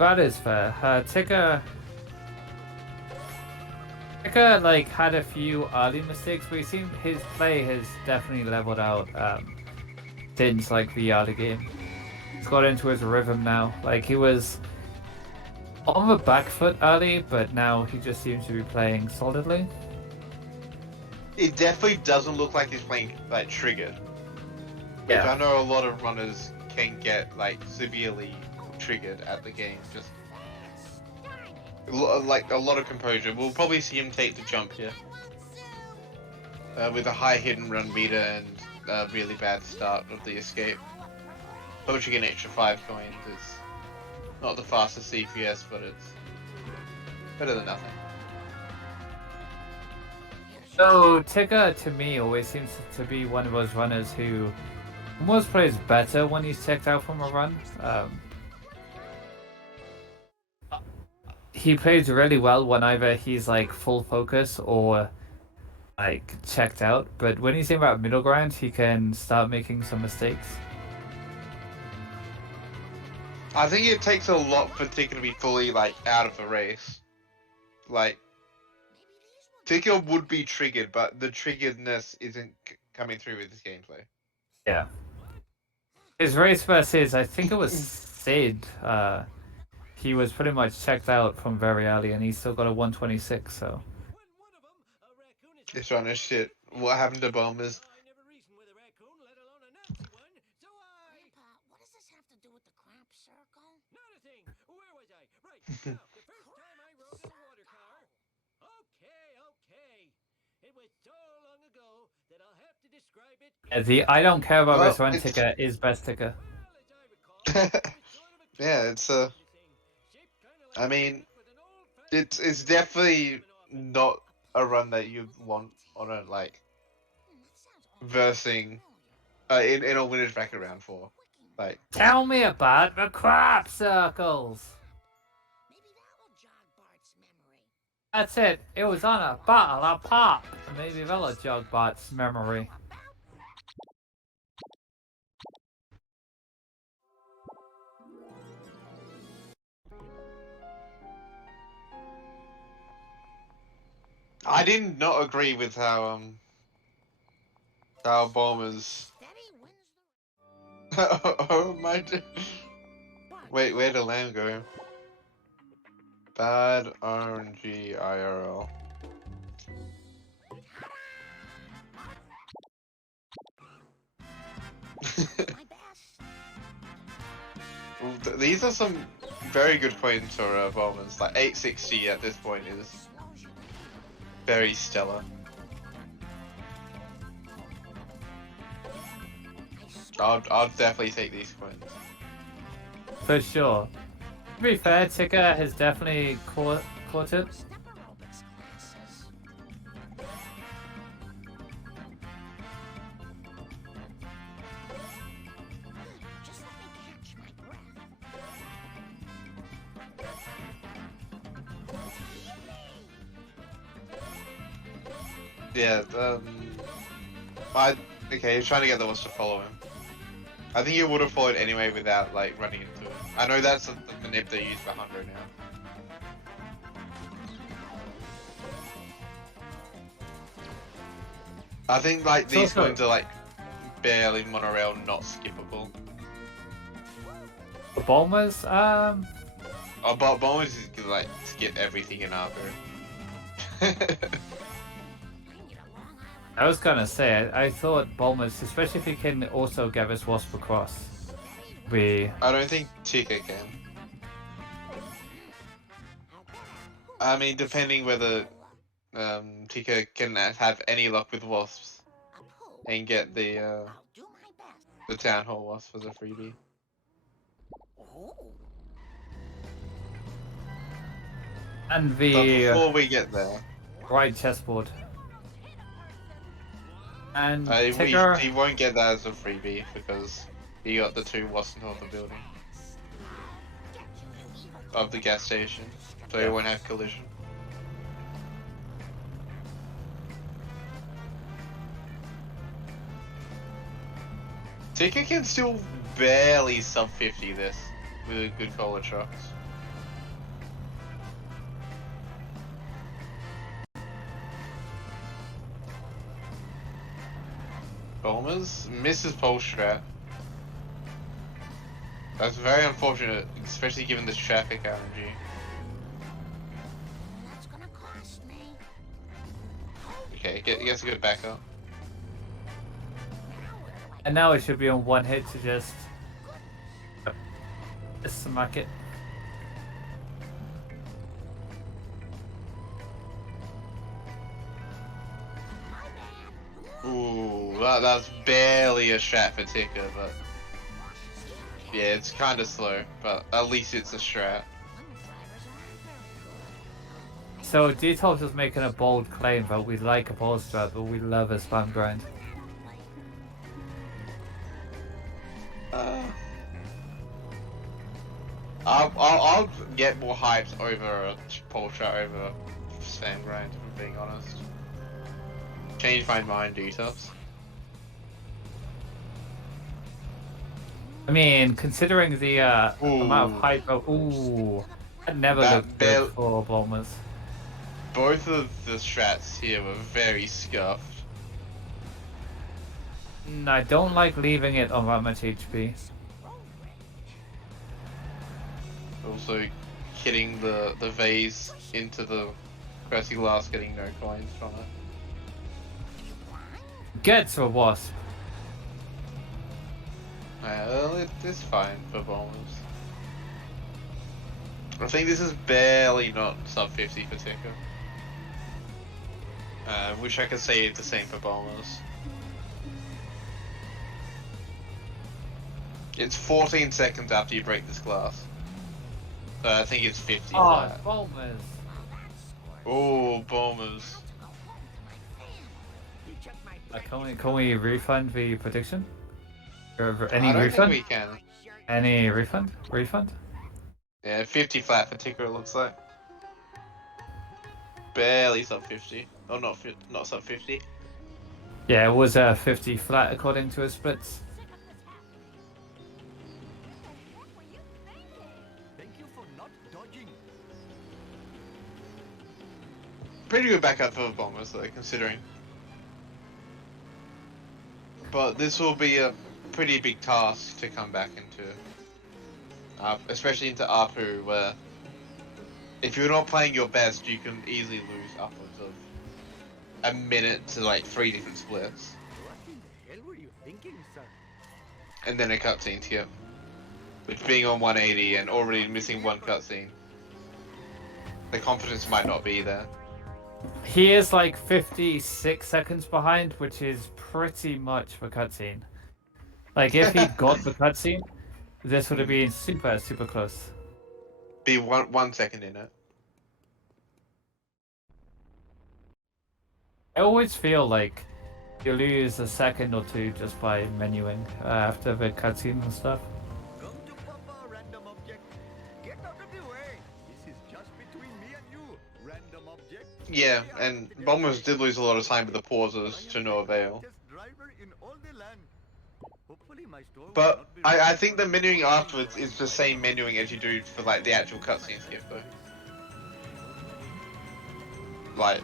That is fair. Tika like had a few early mistakes, but it seemed his play has definitely leveled out since like the early game. He's got into his rhythm now. Like he was on the back foot early, but now he just seems to be playing solidly. It definitely doesn't look like he's playing like triggered. Which Yeah. I know a lot of runners can get like severely triggered at the game. Just like a lot of composure. We'll probably see him take the jump here with a high hit and run meter and a really bad start of the escape. Poaching an extra 5 coins is not the fastest CPS, but it's better than nothing. So Tika to me always seems to be one of those runners who almost plays better when he's checked out from a run. He plays really well when either he's like full focus or like checked out, but when he's in that middle ground, he can start making some mistakes. I think it takes a lot for Tika to be fully like out of the race. Like Tika would be triggered, but the triggeredness isn't coming through with his gameplay. Yeah. His race versus, I think it was Sid. He was pretty much checked out from very early, and he still got a 126. So. This runner shit. What happened to Bombers? Grandpa, what does this have to do with the crop circle? Not a thing. Where was I? Right. Now, the first time I rode in a water car. Okay. It was so long ago that I'll have to describe it. Yeah, the I don't care about Well, this run it's- ticker is best ticker. Yeah, it's I mean, it's definitely not a run that you want on a like versing in a winners bracket round 4. Like Tell me about the crop circles. Maybe that will jog Bart's memory. That's it. It was on a bottle of pop. Maybe that'll jog Bart's memory. I did not agree with how Bombers. Steady wins the Oh my! Wait, where'd the lamb go? Bad RNG IRL. my best. Well, these are some very good points for Bombers. Like 860 at this point is Slows you down. very stellar. I'll definitely take these coins. For sure. To be fair, Ticker has definitely caught it. Step aerobics classes. Just let me catch my breath. Yeah, okay, he's trying to get the ones to follow him. I think he would have followed anyway without like running into him. I know that's the manip they use for Hundo now. I think like It's these also- ones are like barely monorail, not skippable. The Bombers, Oh, but Bombers is gonna like skip everything in Arbor. I need a Long Island. I was gonna say, I thought Bombers, especially if he can also get this Wasp across, we I don't think Tika can. I mean, depending whether Tika can have any luck with wasps and get the I'll do my best. the town hall wasp as a freebie. Oh. and But the before we get there, right chessboard. And Ticker, he won't get that as a freebie because he got the 2 wasps north of the building of the gas station, so he won't have collision. Tika can still barely sub 50 this with a good cola trucks. Bombers misses pole strat. That's very unfortunate, especially given this traffic energy. That's gonna cost me. Okay, gets a good backup. And now it should be on one hit to just smack it. Ooh, that's barely a strat for Ticker, but yeah, it's kind of slow, but at least it's a strat. So Detox is making a bold claim that we like a pole strat, but we love a spam grind. I'll get more hyped over a pole strat over a spam grind, if I'm being honest. Change my mind, Detox. I mean, considering the amount of hype, ooh, that never looked good for Bombers. Both of the strats here were very scuffed. I don't like leaving it on that much HP. Also, hitting the vase into the crusty glass, getting no coins from it. Gets a wasp. Well, it's fine for bombers. I think this is barely not sub 50 for Ticker. Wish I could say the same for bombers. It's 14 seconds after you break this glass. So I think it's 50 Oh, flat. Bombers. Oh, bombers. Can we refund the prediction? Or any I don't refund? think we can. Any refund? Refund? Yeah, 50 flat for Ticker it looks like. Barely sub 50. Oh, not sub 50. Yeah, it was 50 flat according to his splits. Thank you for not dodging. Pretty good backup for the bombers though, considering. But this will be a pretty big task to come back into. Especially into APU, where if you're not playing your best, you can easily lose upwards of a minute to like 3 different splits. What in the hell were you thinking, sir? And then a cutscene to get. Which being on 180 and already missing one cutscene, the confidence might not be there. He is like 56 seconds behind, which is pretty much the cutscene. Like, if he'd got the cutscene, this would have been super, super close. Be one second in it. I always feel like you lose a second or two just by menuing after the cutscene and stuff. Come to Papa, random object. Get out of the way. This is just between me and you, random object. Yeah, and bombers did lose a lot of time with the pauses to no avail. Best driver in all the land. Hopefully my store will But not be I think the menuing afterwards is the same menuing as you do for like the actual cutscene skip though. Like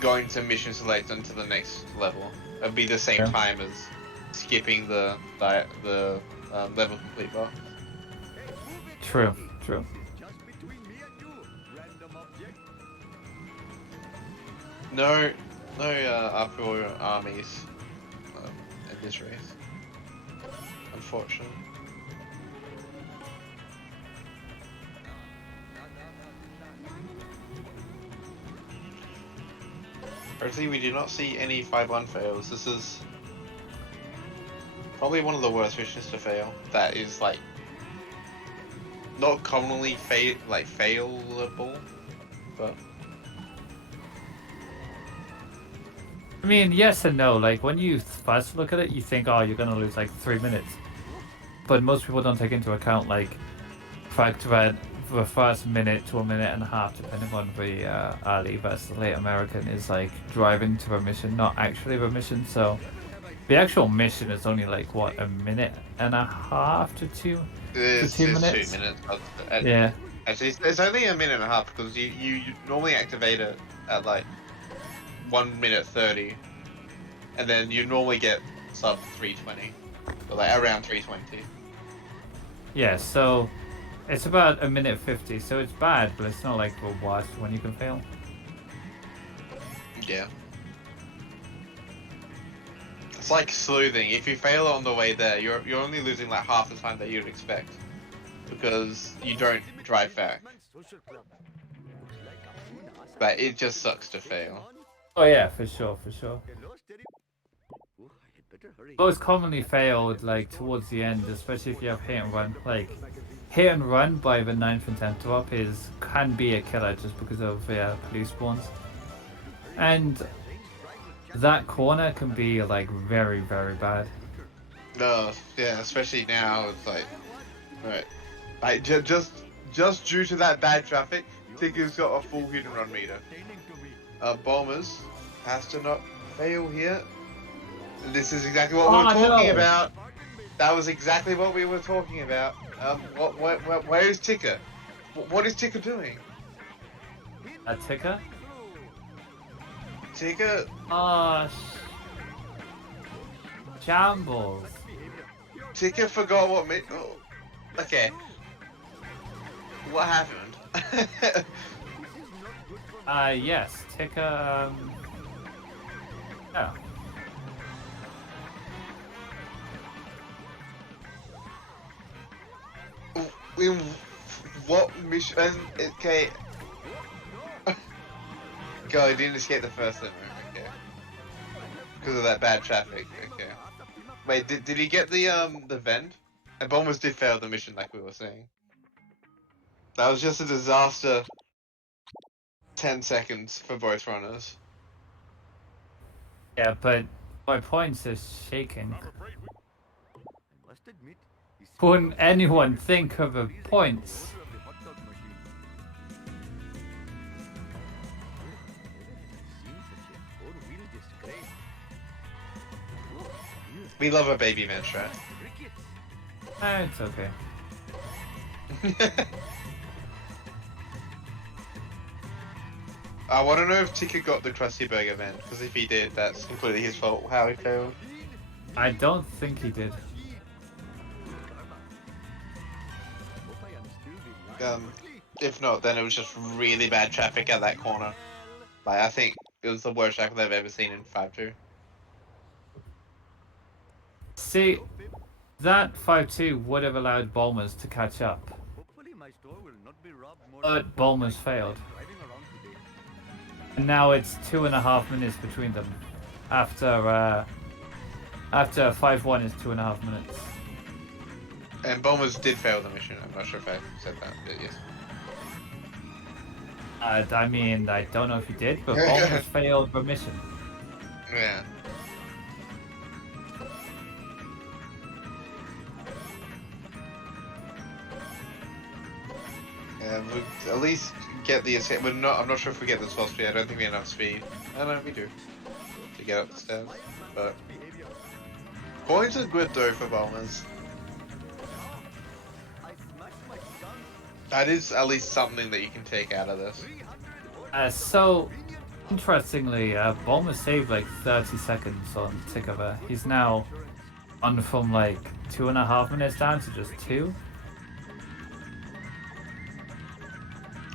going to mission select onto the next level. It'd be the same time as skipping the level complete bar. True, true. just between me and you, random object. No upper armies in this race. Unfortunately. Hopefully we do not see any 5-1 fails. This is probably one of the worst missions to fail. That is like not commonly failable, but I mean, yes and no. Like, when you first look at it, you think, oh, you're gonna lose like 3 minutes. But most people don't take into account, like, the fact that the first minute to a minute and a half, depending on the early versus late American, is like driving to a mission, not actually the mission. So the actual mission is only like, what, a minute and a half to 2 it's 2 just minutes? 2 minutes. Yeah. Actually, it's only a minute and a half because you normally activate it at like 1 minute 30, and then you normally get sub 320, or like around 320. Yeah, so it's about 1:50, so it's bad, but it's not like the worst when you can fail. Yeah. It's like sleuthing. If you fail on the way there, you're only losing like half the time that you'd expect, because you don't drive back. But it just sucks to fail. Oh yeah, for sure, for sure. Most commonly failed like towards the end, especially if you have hit and run. Like hit and run by the 9th and 10th drop can be a killer just because of police spawns. And that corner can be like very, very bad. No, yeah, especially now. It's like, right, like just due to that bad traffic, Tigger's got a full hit and run meter. Bombers has to not fail here. This is exactly what we were talking about. That was exactly what we were talking about. Where is Ticker? What is Ticker doing? A ticker? Ticker? Oh, shambles. Ticker forgot what me. Oh, okay. What happened? Yes, ticker. Yeah. In what mission? Okay. God, I didn't escape the first time. Okay. Because of that bad traffic. Okay. Wait, did he get the vent? And Bombers did fail the mission, like we were saying. That was just a disaster. 10 seconds for both runners. Yeah, but my points is shaking. Wouldn't anyone think of a points? We love a baby man strat. It's okay. I want to know if Tika got the Krusty Burger vent, because if he did, that's completely his fault how he failed. I don't think he did. If not, then it was just really bad traffic at that corner. Like, I think it was the worst traffic I've ever seen in 5-2. See, that 5-2 would have allowed Bulmers to catch up. But Bulmers failed. And now it's 2.5 minutes between them. After 5-1 is 2.5 minutes. And Bombers did fail the mission. I'm not sure if I said that, but yes. I mean, I don't know if he did, but Bulmers failed the mission. Yeah. We at least get the escape. I'm not sure if we get the 12 speed. I don't think we have enough speed. I don't know if we do to get up the stairs. But points are good though for Bombers. That is at least something that you can take out of this. So, interestingly, Bulmer saved like 30 seconds on Tikava. He's now on from like 2.5 minutes down to just 2.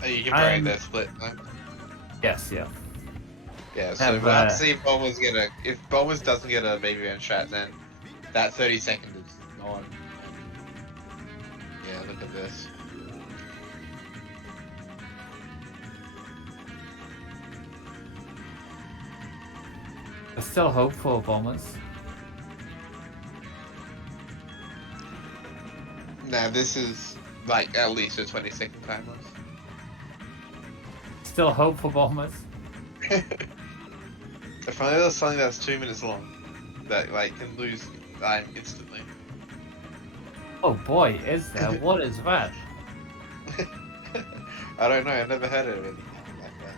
Are you comparing their split time? Yes, yeah. Yeah, so we'll have to see if Bombers if Bombers doesn't get a baby man strat, then that 30 seconds is gone. Yeah, look at this. I still hope for Bombers. Nah, this is like at least a 20-second time loss. Still hope for Bombers. If only there's something that's 2 minutes long, that like can lose time instantly. Oh boy, is there? What is that? I don't know. I've never heard of anything like that.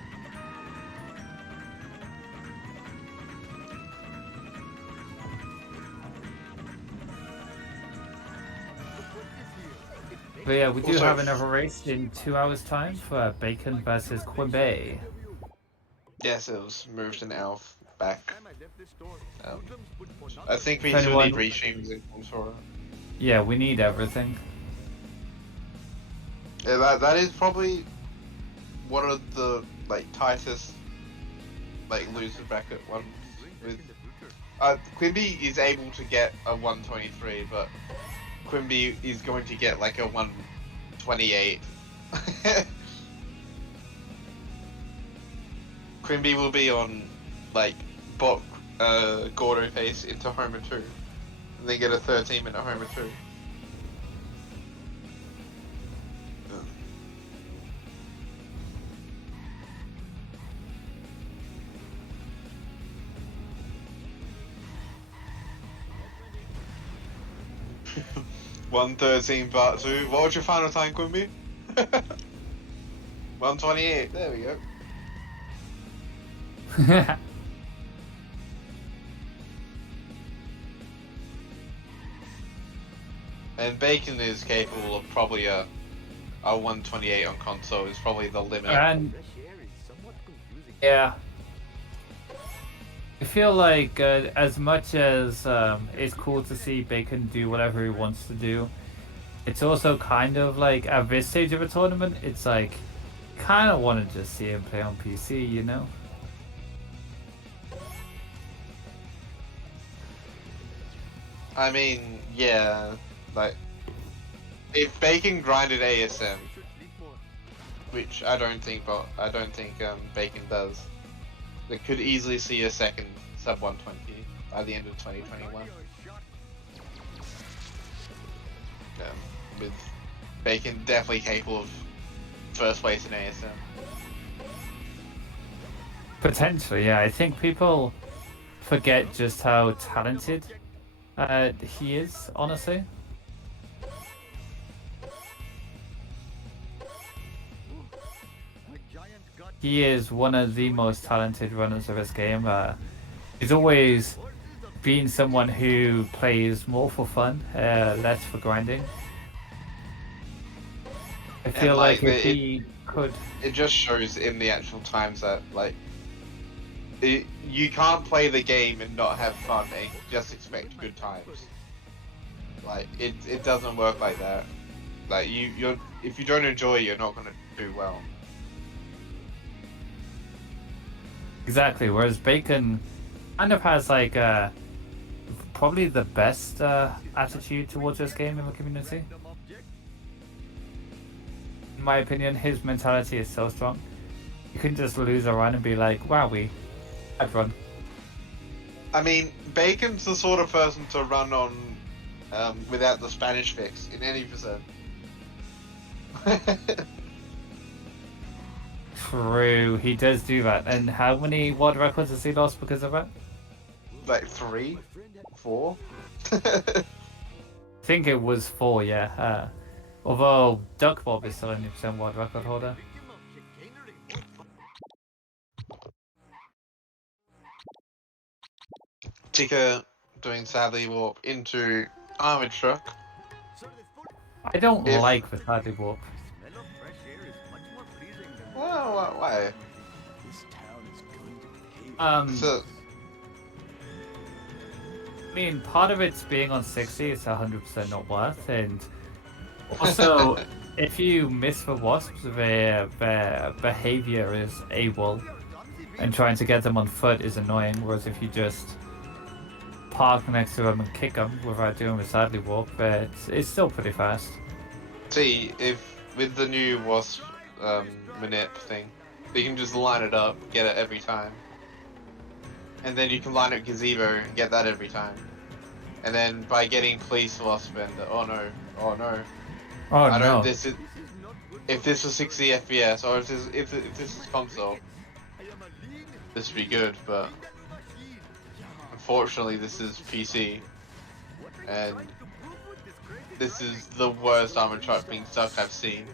But yeah, we do Also, have another race in 2 hours' time for Bacon versus Quimby. Yes, it was moved an hour back. I think we If still need anyone- restreams in for it. Yeah, we need everything. Yeah, that is probably one of the like tightest like loser bracket ones. With Quimby is able to get a 123, but Quimby is going to get like a 128. Quimby will be on like bot Gordo pace into Homer 2, and then get a 13-minute Homer 2. (1:13 part 2). What was your final time, Quimby? 1:28. There we go. And Bacon is capable of probably a 128 on console is probably the limit. And yeah, I feel like as much as it's cool to see Bacon do whatever he wants to do, it's also kind of like at this stage of a tournament, it's like kind of want to just see him play on PC, you know? I mean, yeah, like if Bacon grinded ASM, which I don't think Bacon does, they could easily see a second sub 120 by the end of 2021. With Bacon definitely capable of first place in ASM. Potentially, yeah. I think people forget just how talented he is, honestly. He is one of the most talented runners of this game. He's always been someone who plays more for fun, less for grinding. I feel like if he could... It just shows in the actual times that, like, you can't play the game and not have fun and just expect good times. Like, it doesn't work like that. Like, if you don't enjoy it, you're not gonna do well. Exactly, whereas Bacon kind of has like probably the best attitude towards this game in the community. In my opinion, his mentality is so strong. You can just lose a run and be like, wow, I'd run. I mean, Bacon's the sort of person to run on without the Spanish fix in any percent. True, he does do that. And how many world records has he lost because of that? Like 3? 4? I think it was 4, yeah. Although Duck Bob is still 90% world record holder. Tika doing sadly warp into armored truck. I don't like the Sadly Warp. Well, why? I mean, part of it's being on 60, it's 100% not worth, and also, if you miss the wasps, their behavior is AWOL, and trying to get them on foot is annoying, whereas if you just park next to them and kick them without doing the Sadly Warp, it's still pretty fast. See, if with the new wasp manip thing, you can just line it up, get it every time. And then you can line up Gazebo and get that every time. And then by getting Police Wasp and oh no, if this was 60 FPS or if this is console, this would be good, but unfortunately this is PC, and this is the worst armored truck being stuck I've seen.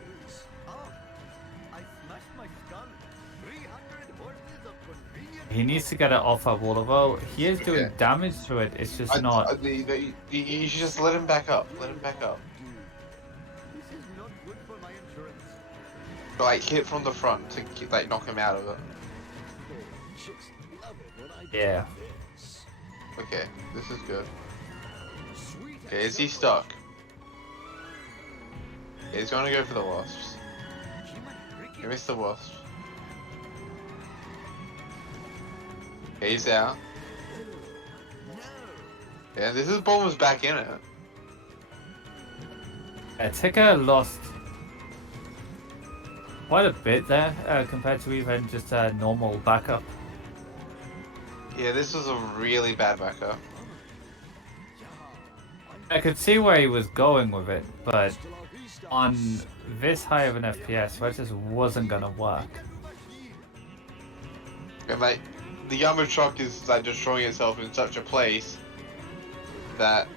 He needs to get it off that wall, although he is doing damage to it, it's just not... You should just let him back up, Like, hit from the front to like knock him out of it. Yeah. Okay, this is good. Okay, is he stuck? Okay, he's gonna go for the wasps. He missed the wasps. Okay, he's out. Yeah, this is Bulmers back in it. Ticker lost quite a bit there compared to even just a normal backup. Yeah, this was a really bad backup. I could see where he was going with it, but on this high of an FPS, that just wasn't gonna work. And like, the Yama truck is like destroying itself in such a place that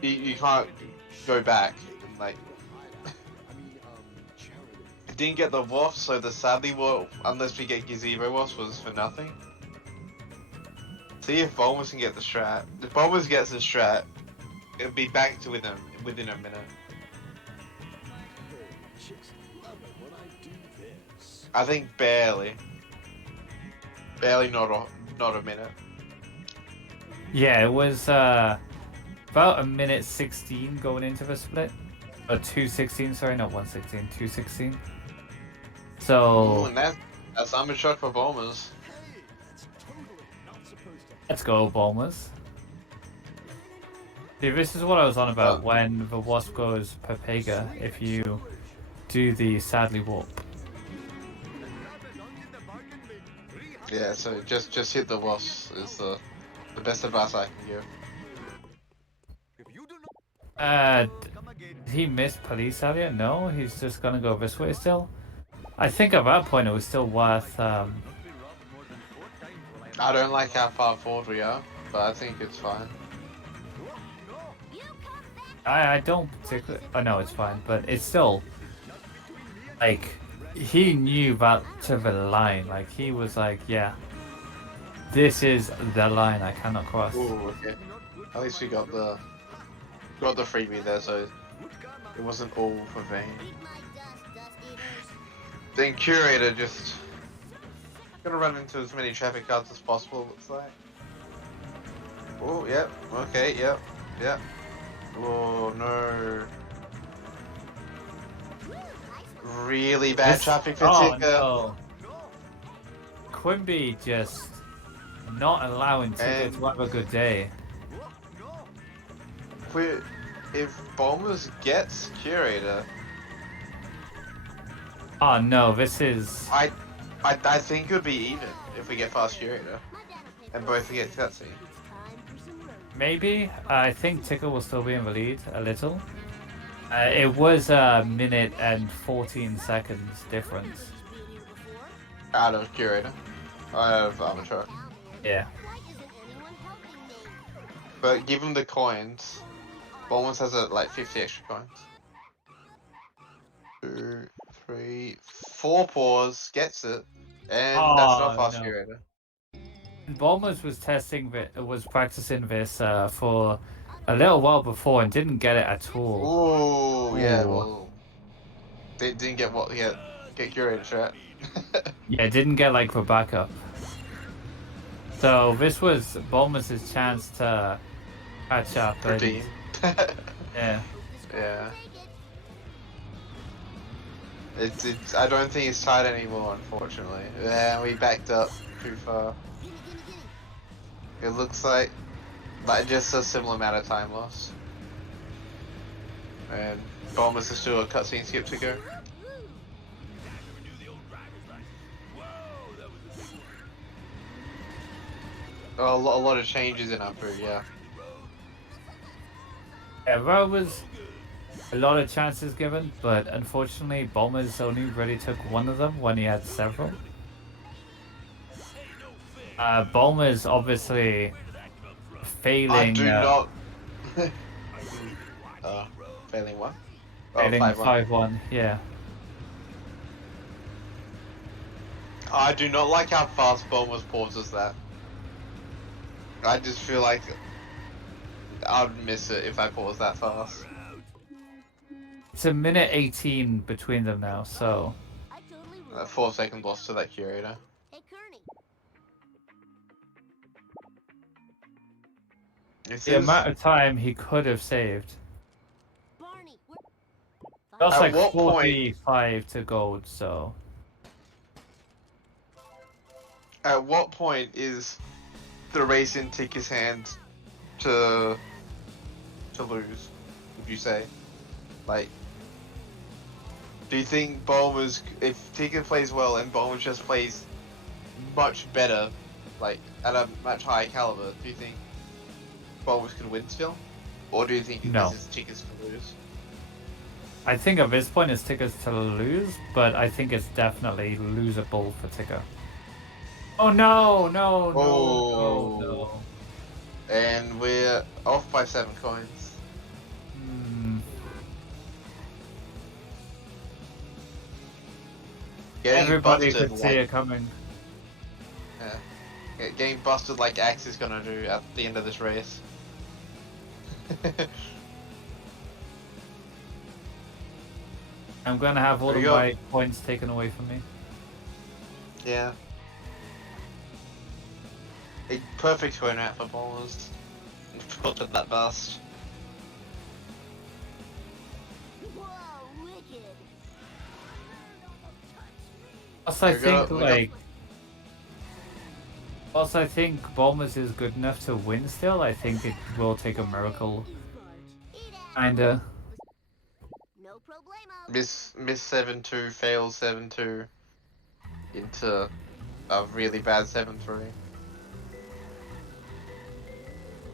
you can't go back. And, like, it didn't get the wasp, so the sadly what unless we get gazebo wasp was for nothing. See if Bulmers can get the strat. If Bulmers gets the strat, it'll be back to within a minute. I think barely. Barely not a minute. Yeah, it was about a minute 16 going into the split. Or 2:16, sorry, not 1:16, 2:16. So Ooh, and that's armor truck for Bulmers. let's go, Bulmers. See, this is what I was on about when the wasp goes Pepega if you do the sadly warp. Yeah, so just hit the wasp is the best advice I can give. Did he miss police earlier? No, he's just gonna go this way still. I think at that point it was still worth. I don't like how far forward we are, but I think it's fine. I don't particularly. Oh no, it's fine, but it's still like he knew that to the line. Like he was like, yeah, this is the line I cannot cross. Ooh, okay. At least we got the freebie there, so it wasn't all for vain. Then Curator just gonna run into as many traffic cards as possible, looks like. Oh, yep, okay, yep. Oh no. Really bad traffic for Ticker. No. Quimby just not allowing Ticker to have a good day. If Bulmers gets Curator, Oh no, this is. I think it would be even if we get fast Curator and both get cutscene. Maybe. I think Ticker will still be in the lead a little. It was a minute and 14 seconds difference. Out of Curator. Out of Armor Truck. Yeah. But give him the coins. Bulmers has like 50 extra coins. 2, 3, 4 paws, gets it. And that's not fast Curator. Bulmers was practicing this for a little while before and didn't get it at all. Ooh, yeah, well, they didn't get get Curator, right? Yeah, didn't get like the backup. So this was Bulmers' chance to catch up. Redeem. Yeah. Yeah. It's. I don't think it's tight anymore, unfortunately. Yeah, we backed up too far. It looks like just a similar amount of time loss. And Bulmers is still a cutscene skip to go. Oh, a lot of changes in Upper, yeah. Yeah, there was a lot of chances given, but unfortunately Bulmers only really took one of them when he had several. Bulmers obviously failing. I do not. Failing what? Failing 5-1, yeah. I do not like how fast Bulmers pauses that. I just feel like I'd miss it if I pause that fast. It's a minute 18 between them now, so 4-second loss to that Curator. Hey, Kearney. This The is amount of time he could have saved. Barney, That's At like what point- 45 to gold, so. at what point is the race in Ticker's hands to lose? Would you say? Like, do you think Bulmers, if Ticker plays well and Bulmers just plays much better, like at a much higher caliber, do you think Bulmers could win still, or do you think No. this is Ticker's to lose? I think at this point it's Ticker's to lose, but I think it's definitely losable for Ticker. Oh no, no, no, Oh. no, no. And we're off by 7 coins. Hmm. Getting Everybody busted could see like, it coming. getting busted like Axe is gonna do at the end of this race. I'm gonna have all There of you go. my points taken away from me. Yeah. A perfect win out for bowlers. Put at that bust. whoa, wicked. Also, I We think got- like. Also, I think Bulmers is good enough to win still. I think it will take a miracle. Eat it. Kinda. No problemo. Miss 7-2, fails 7-2 into a really bad 7-3.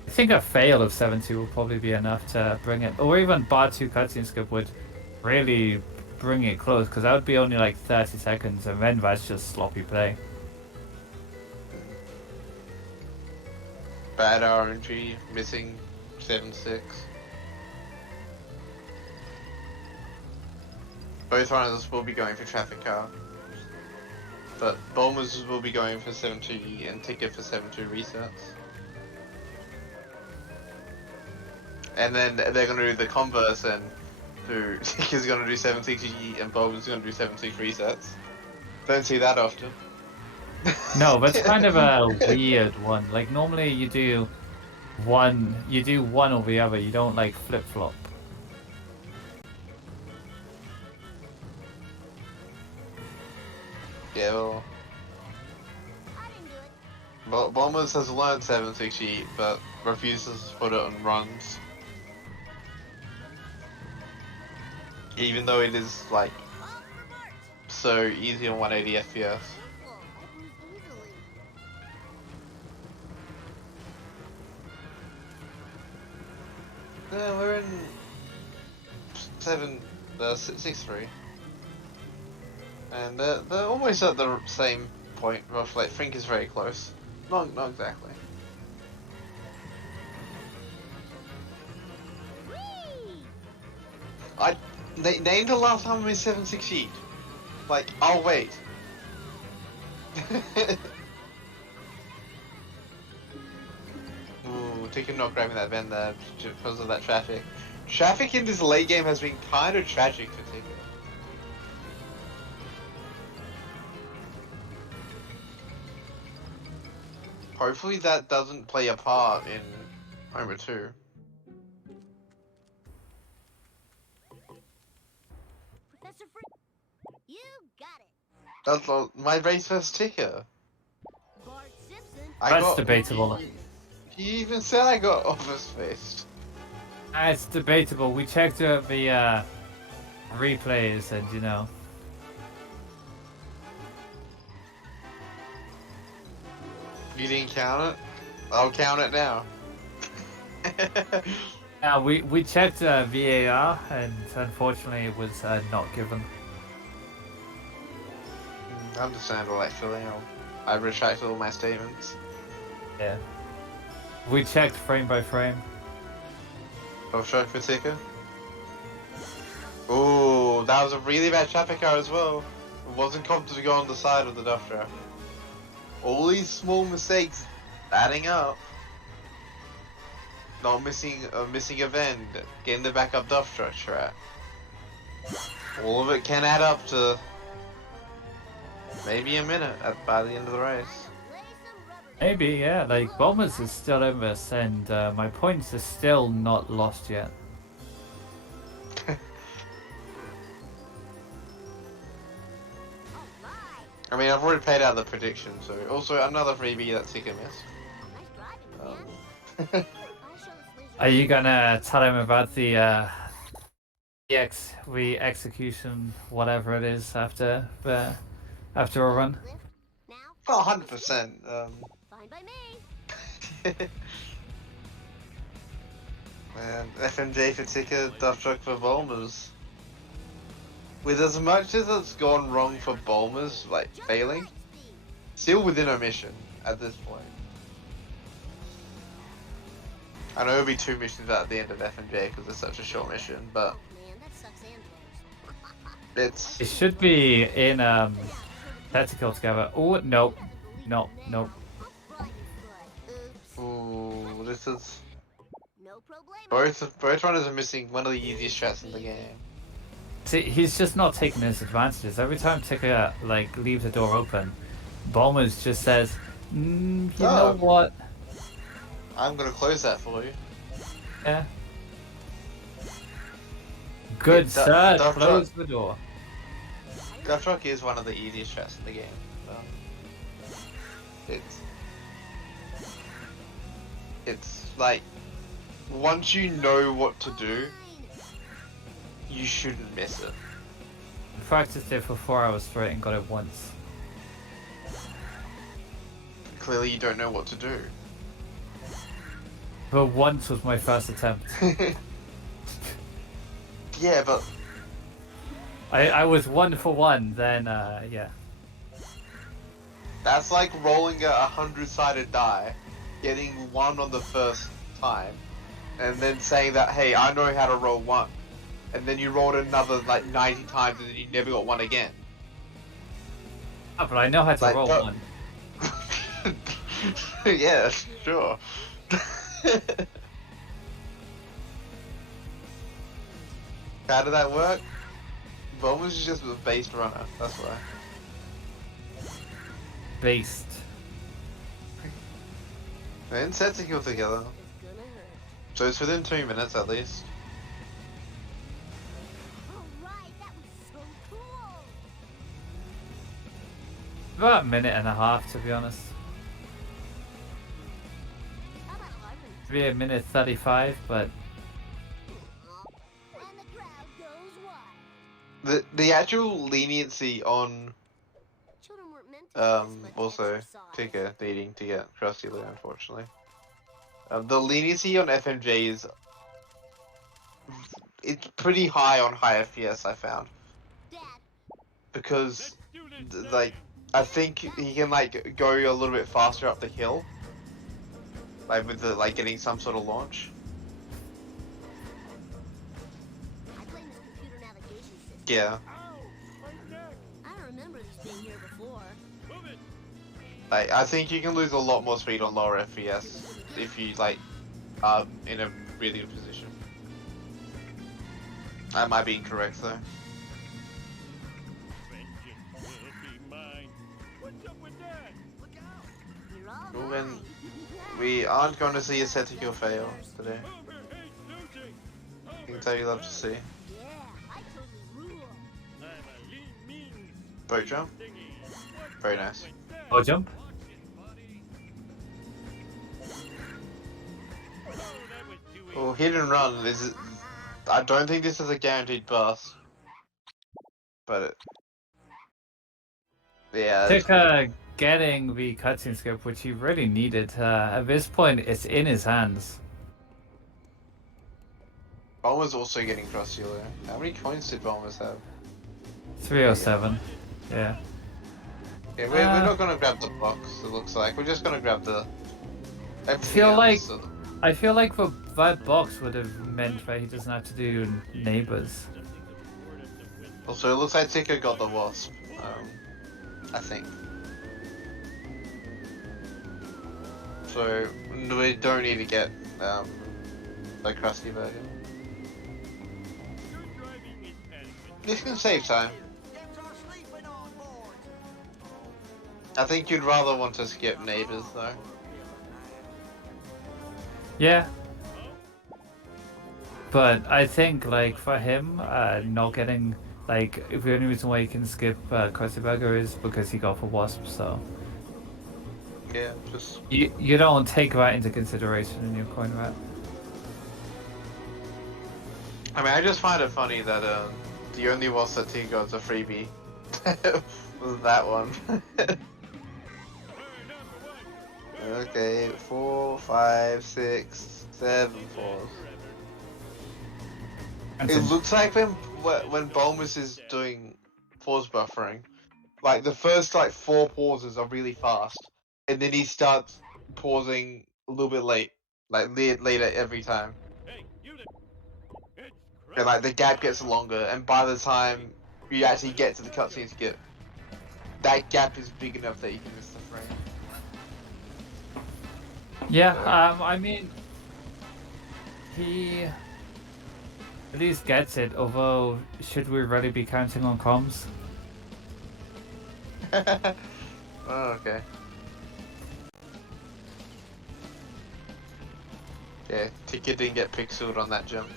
I think a fail of 7-2 will probably be enough to bring it. Or even bar 2 cutscene skip would really bring it close, because that would be only like 30 seconds, and then that's just sloppy play. Bad RNG, missing 7-6. Both runners will be going for traffic car. But Bulmers will be going for 7-2 and Ticket for 7-2 resets. And then they're going to do the converse and Ticker's going to do 7-6 and Bulmers is going to do 7-6 resets. Don't see that often. No, that's kind of a weird one. Like normally you do one or the other. You don't like flip flop. Yeah, well, I didn't do it. Bombers has learned 7-6 but refuses to put it on runs. Even though it is like Off for Bart. so easy on 180 FPS. Careful, I lose easily. Yeah, we're in 6-3. And they're almost at the same point, roughly. Frink is very close. Not exactly. Whee! Name the last time we 7-6 Like, I'll wait. Ooh, Ticket not grabbing that bend there because of that traffic. Traffic in this late game has been kind of tragic for Ticket. Hopefully that doesn't play a part in Homer 2. Professor Frick, you got it. That's my race first Ticker. Bart Simpson. That's debatable. He even said I got office faced. It's debatable. We checked the replays, and you know. You didn't count it? I'll count it now. We checked VAR, and unfortunately it was not given. Understandable, actually. I retract all my statements. Yeah. We checked frame by frame. Off track for Ticker. Ooh, that was a really bad traffic car as well. It wasn't competent to go on the side of the duff trap. All these small mistakes adding up. Not missing a vend, getting the backup duff truck trap. All of it can add up to maybe a minute by the end of the race. Lay some rubber Maybe, yeah. Like, Bombers is still in this, and my points are still not lost yet. I mean, I've already paid out the prediction, so also another freebie that Tika missed. Nice driving, man. Are you gonna tell him about the execution, whatever it is, after a run? Now, Oh, 100%. fine by me. Man, FMJ for Tika, Duff Truck for Bulmers. With as much as it's gone wrong for Bulmers, like failing, still within a mission at this point. I know it'll be 2 missions at the end of FMJ because it's such a short mission, but Man, that sucks and blows. it's It should be in tactical together. Oh nope, nope. I'll fry your foot. Oops. ooh, this is No problemo. both runners are missing one of the easiest strats in the game. See, he's just not taking his advantages. Every time Tika like leaves a door open, Bombers just says, you know what? I'm gonna close that for you. Yeah. Good Yeah, sir, Duff close Truck. the door. Duff Truck is one of the easiest strats in the game. So it's like once you know what to do, you shouldn't miss it. I practiced it for 4 hours straight and got it once. Clearly, you don't know what to do. But once was my first attempt. Yeah, but I was 1 for 1, then yeah. that's like rolling a 100-sided die, getting 1 on the first time, and then saying that, hey, I know how to roll 1. And then you rolled another like 90 times and then you never got 1 again. Oh, but I know how to Like, roll but- 1. Yeah, sure. How did that work? Bulmers is just a based runner, that's why. Based. And set to kill together. It's gonna hurt. So it's within 2 minutes at least. Alright, that was so cool. About a minute and a half, to be honest. How about Harmon? Maybe a minute 35, but And the crowd goes wild. The actual leniency on Children weren't meant to do this much also exercise. Tika needing to get Krusty Lou, unfortunately. The leniency on FMJ is it's pretty high on high FPS, I found, Dad, because like I think he can like go a little bit faster up the hill, like with the like getting some sort of launch. I blame this computer navigation system. Yeah, I don't remember this being here before. like I think you can lose a lot more speed on lower FPS if you like are in a really good position. I might be incorrect though. You're all Well, right. then we aren't going to see a Setiko fail today. I can tell you love to see. Yeah, I totally rule. Boat jump. Very nice. oh jump. Well, hit and run is. I don't think this is a guaranteed pass. But yeah. Tika getting the cutscene scope, which he really needed. At this point, it's in his hands. Bomber's also getting Krusty Lou. How many coins did Bombers have? 307. Yeah. Yeah, we're not gonna grab the box. It looks like we're just gonna grab the. Feel like- else. I feel like that box would have meant that he doesn't have to do neighbors. Also, it looks like Tika got the wasp. I think. So we don't need to get the crusty version. This can save time. I think you'd rather want to skip neighbors though. Yeah. But I think, like, for him, not getting, like, if the only reason why he can skip Krusty Burger is because he got for Wasp, so. Yeah, just You don't take that into consideration in your coin rat. I mean, I just find it funny that the only was that he got a freebie was that one. Okay, 4, 5, 6, 7 fours. And It some- looks like when Bulmers is doing pause buffering, like the first like 4 pauses are really fast, and then he starts pausing a little bit late, like later every time. Hey, you there. It's And like the gap gets longer, and by the time you actually get to the cutscene skip, that gap is big enough that you can miss the frame. Yeah, I mean, he at least gets it, although, should we really be counting on comms? Oh, okay. Yeah, Ticket didn't get pixeled on that jump.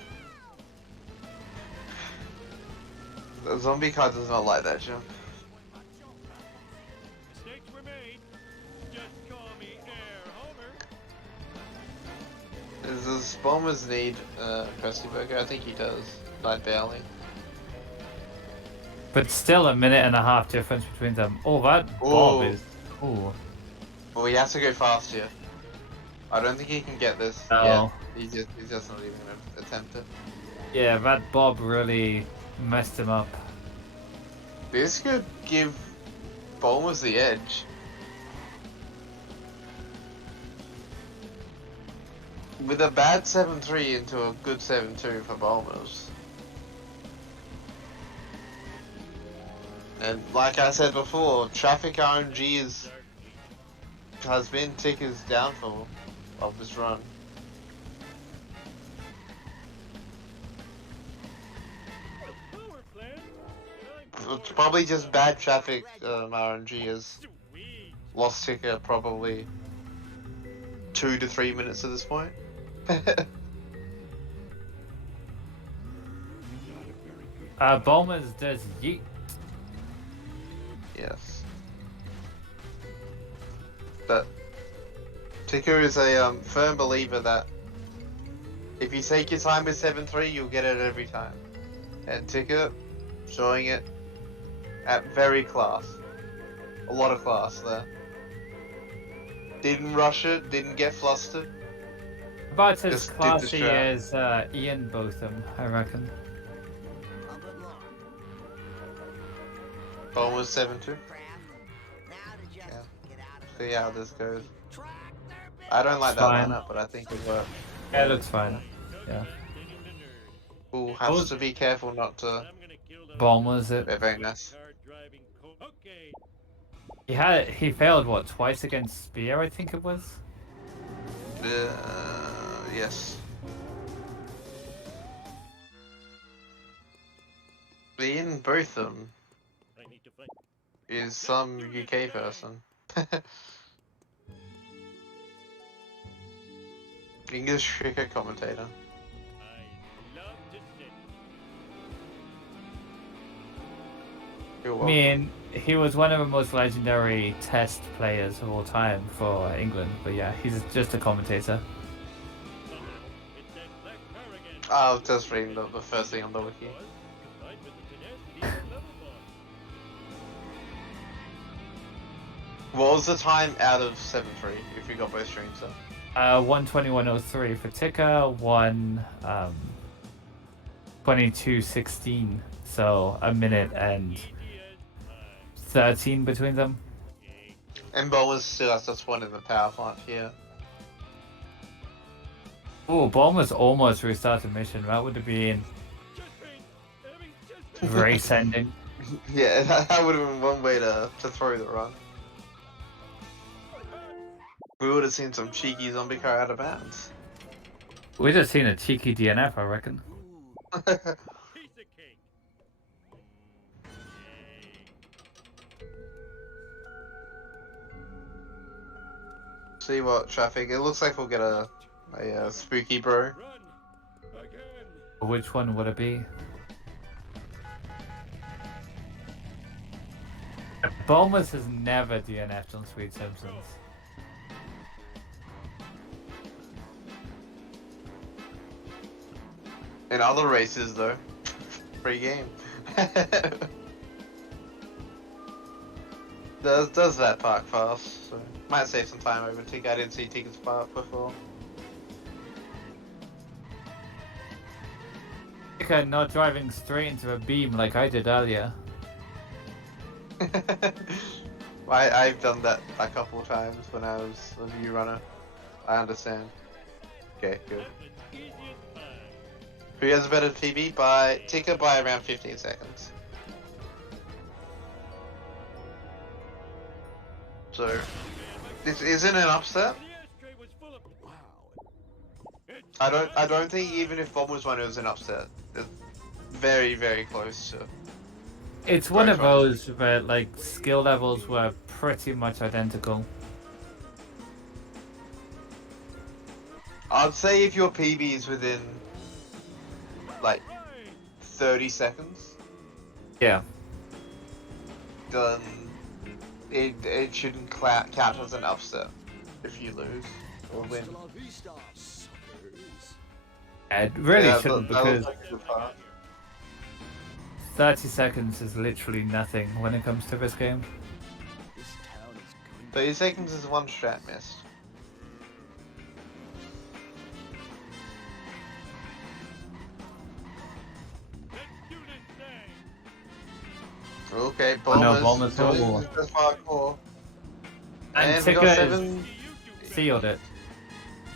The zombie card does not like that jump. Mistakes were made. Just call me Air Homer. Does Bombers need Krusty Burger? I think he does. Like barely. But still a minute and a half difference between them. Oh, that Bob Ooh. is... Ooh. Well, he has to go fast here. I don't think he can get this. No. Yeah, he's just not even gonna attempt it. Yeah, that Bob really messed him up. This could give Bombers the edge. With a bad 7-3 into a good 7-2 for Bombers. And like I said before, traffic RNG has been Ticker's downfall of this run. Power plant. And I'm It's probably just bad traffic RNG has sweet. lost Ticker probably 2 to 3 minutes at this point. Bowman's does yeet. Yes. But Ticker is a firm believer that if you take your time with 7-3, you'll get it every time. And Ticker showing it at very class. A lot of class there. Didn't rush it, didn't get flustered. About as Just did the classy strat. as Ian Botham, I reckon. Bone was 7-2. See how this goes. I don't like It's that fine. lineup, but I think it worked. Yeah, it looks fine. Yeah. We'll have to be careful not to. I'm gonna kill the Bowman's it. They're very nice. car driving okay. He failed what, twice against Spear, I think it was? Yes. Ian Botham I need to find. is some UK person. English cricket commentator. I love to sit. You're I welcome. mean, he was one of the most legendary test players of all time for England, but yeah, he's just a commentator. Uh-oh, it's that black car again. I was just reading the first thing on the wiki. Combined with the tenacity of level bond. What was the time out of 7-3 if you got both streams up? 121.03 for Ticker, 22.16, so a minute and 13 between them. And Bowers still has to spawn in the power plant here. Oh, Bulmer's almost restarted mission. That would have been race ending. Yeah, that would have been one way to throw the run. We would have seen some cheeky zombie car out of bounds. We'd have seen a cheeky DNF, I reckon. Piece of cake. Yay. See what traffic. It looks like we'll get a spooky bro. Run again. Which one would it be? Bulmers has never DNF'd on Sweet Simpsons. In other races though, free game. does that park fast? So might save some time over Tika. I didn't see Tika's park before. Tika not driving straight into a beam like I did earlier. I've done that a couple of times when I was a new runner. I understand. Okay, good. Who has a better TV? By Tika by around 15 seconds. So, this isn't an upset. I don't think even if Bomb was one, it was an upset. It's very, very close to. It's one of those where like skill levels were pretty much identical. I'd say if your PB is within like 30 seconds, Yeah. then it shouldn't count as an upset if you lose or win. It really Yeah, shouldn't, that looks because like a good part. 30 seconds is literally nothing when it comes to this game. 30 seconds is one strat missed. Okay, Oh no, Bulmers. Bulmers That's hardcore. And we got Tika 7. sealed it.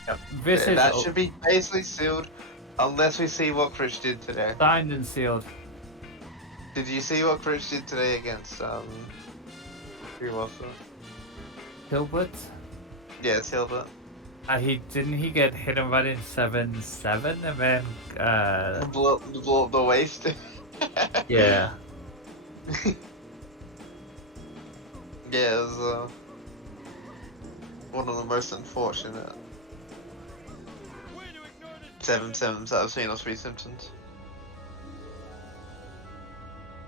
Yep. This Yeah, is that should be basically sealed, unless we see what Chris did today. signed and sealed. Did you see what Chris did today against who was it? Hilbert? Yeah, Silver. He get hit and run in 7-7 and then Blow up the waist. yeah. Yeah, it was one of the most unfortunate 7-7s that I've seen on Sweet Simpsons.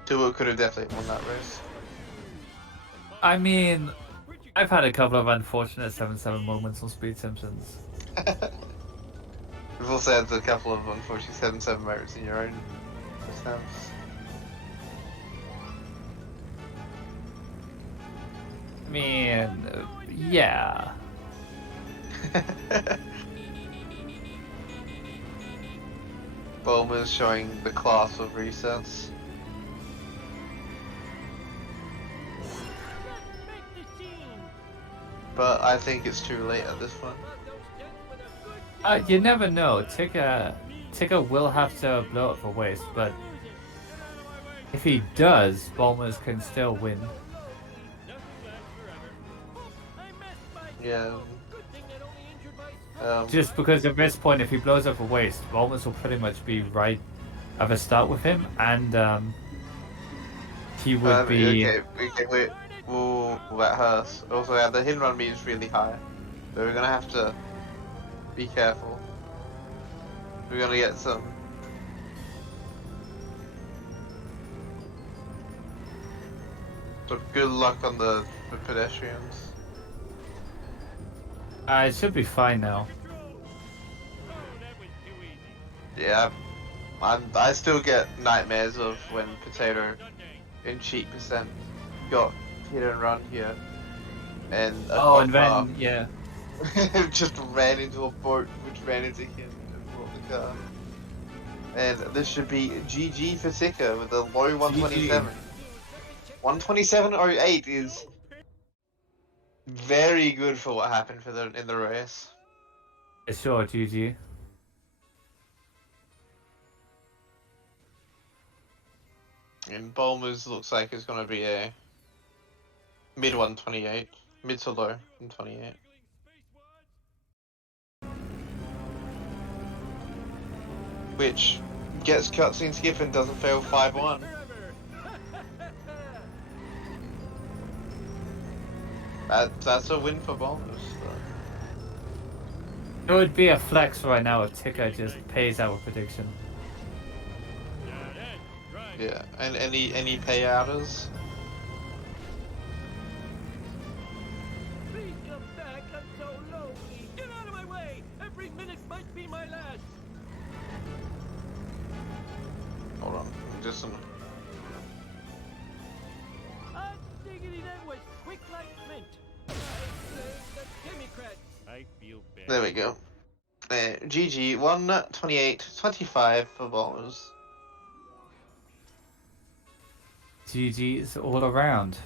Tua could have definitely won that race. I mean, I've had a couple of unfortunate 7-7 moments on Speed Simpsons. We've also had a couple of unfortunate 7-7 moments in your own attempts. I mean, yeah. Bulmer's showing the class of resets. But I think it's too late at this point. You never know. Tika will have to blow up for waste, but if he does, Bulmers can still win. Yeah. Just because at this point, if he blows up for waste, Bulmers will pretty much be right at the start with him, and he would be. Okay, wait. We'll let her. Also, yeah, the hit and run meter is really high, so we're gonna have to be careful. We're gonna get some. So good luck on the pedestrians. It should be fine now. Yeah, I still get nightmares of when Potato in cheat % got hit and run here, and And then yeah. just ran into a boat which ran into him and brought the car. And this should be GG for Tika with a low 127. 127.08 is very good for what happened in the race. Sure, GG. And Bulmers looks like it's gonna be a mid 128, mid to low 128. Which gets cutscene skip and doesn't fail 5-1. That's a win for Bulmers. It would be a flex right now if Tika just pays our prediction. Yeah, and any payouters? Please come back, I'm so lonely. Get out of my way! Every minute might be my last. Hold on, just some. Diggity, that was quick like flint. The Democrats. I feel bad. There we go. GG 128-25 for Bombers. GG's all around.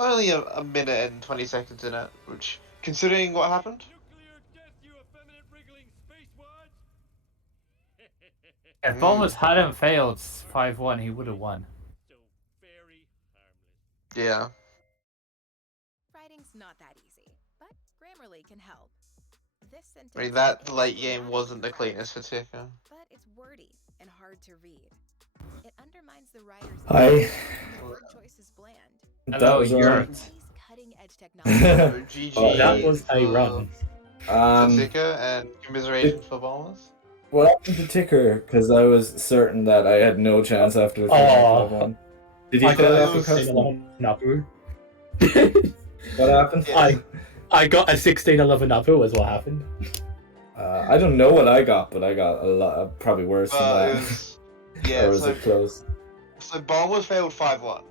Only a minute and 20 seconds in it, which, considering what happened, Nuclear death, you effeminate wriggling spacewads. If Bombers hadn't failed 5-1, he would have won. So very harmless. yeah. Writing's not that easy, but Grammarly can help. This sentence I mean, that is late not game easy wasn't the to cleanest for write, Tika. but it's wordy and hard to read. It undermines the writer's Hi. intent, and the word choice is bland. Hello, was, you're. These cutting-edge technology. GG. Oh, that was a run. For Tika, and commiserations for Bombers. What happened to Ticker? Because I was certain that I had no chance after the Oh. one. Did you I fail got after a 16 custom? 11 Nabu. What happened? I got a 16-11 Nabu is what happened. I don't know what I got, but I got a lot, probably worse than It that. was, Or yeah, was it close? so Bombers failed 5-1,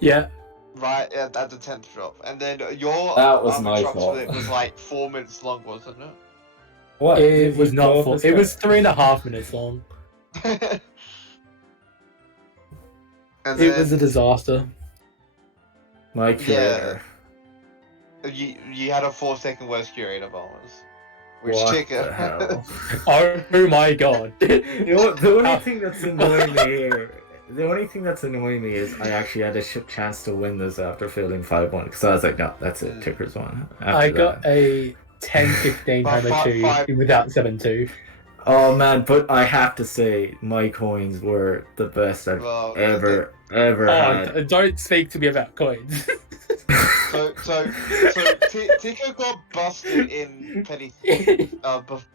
Yeah. right at the 10th drop, and then your That was other my drop fault. split was like 4 minutes long, wasn't What? It Did was you not go full. up It as was 3.5 minutes long. it? And It was a disaster. My curator. you had a 4-second worst curator Bombers, which What Tika. the hell? Oh my god. You know, the only thing that's annoying me here, the only thing that's annoying me is I actually had a chance to win this after failing 5-1, because I was like, no, that's it, Ticker's one. After I got that. a 10-15 But timer 2 without 7-2. Oh man, but I have to say, my coins were the best I've Well, ever Oh, had. don't speak to me about coins. So Tika got busted in petty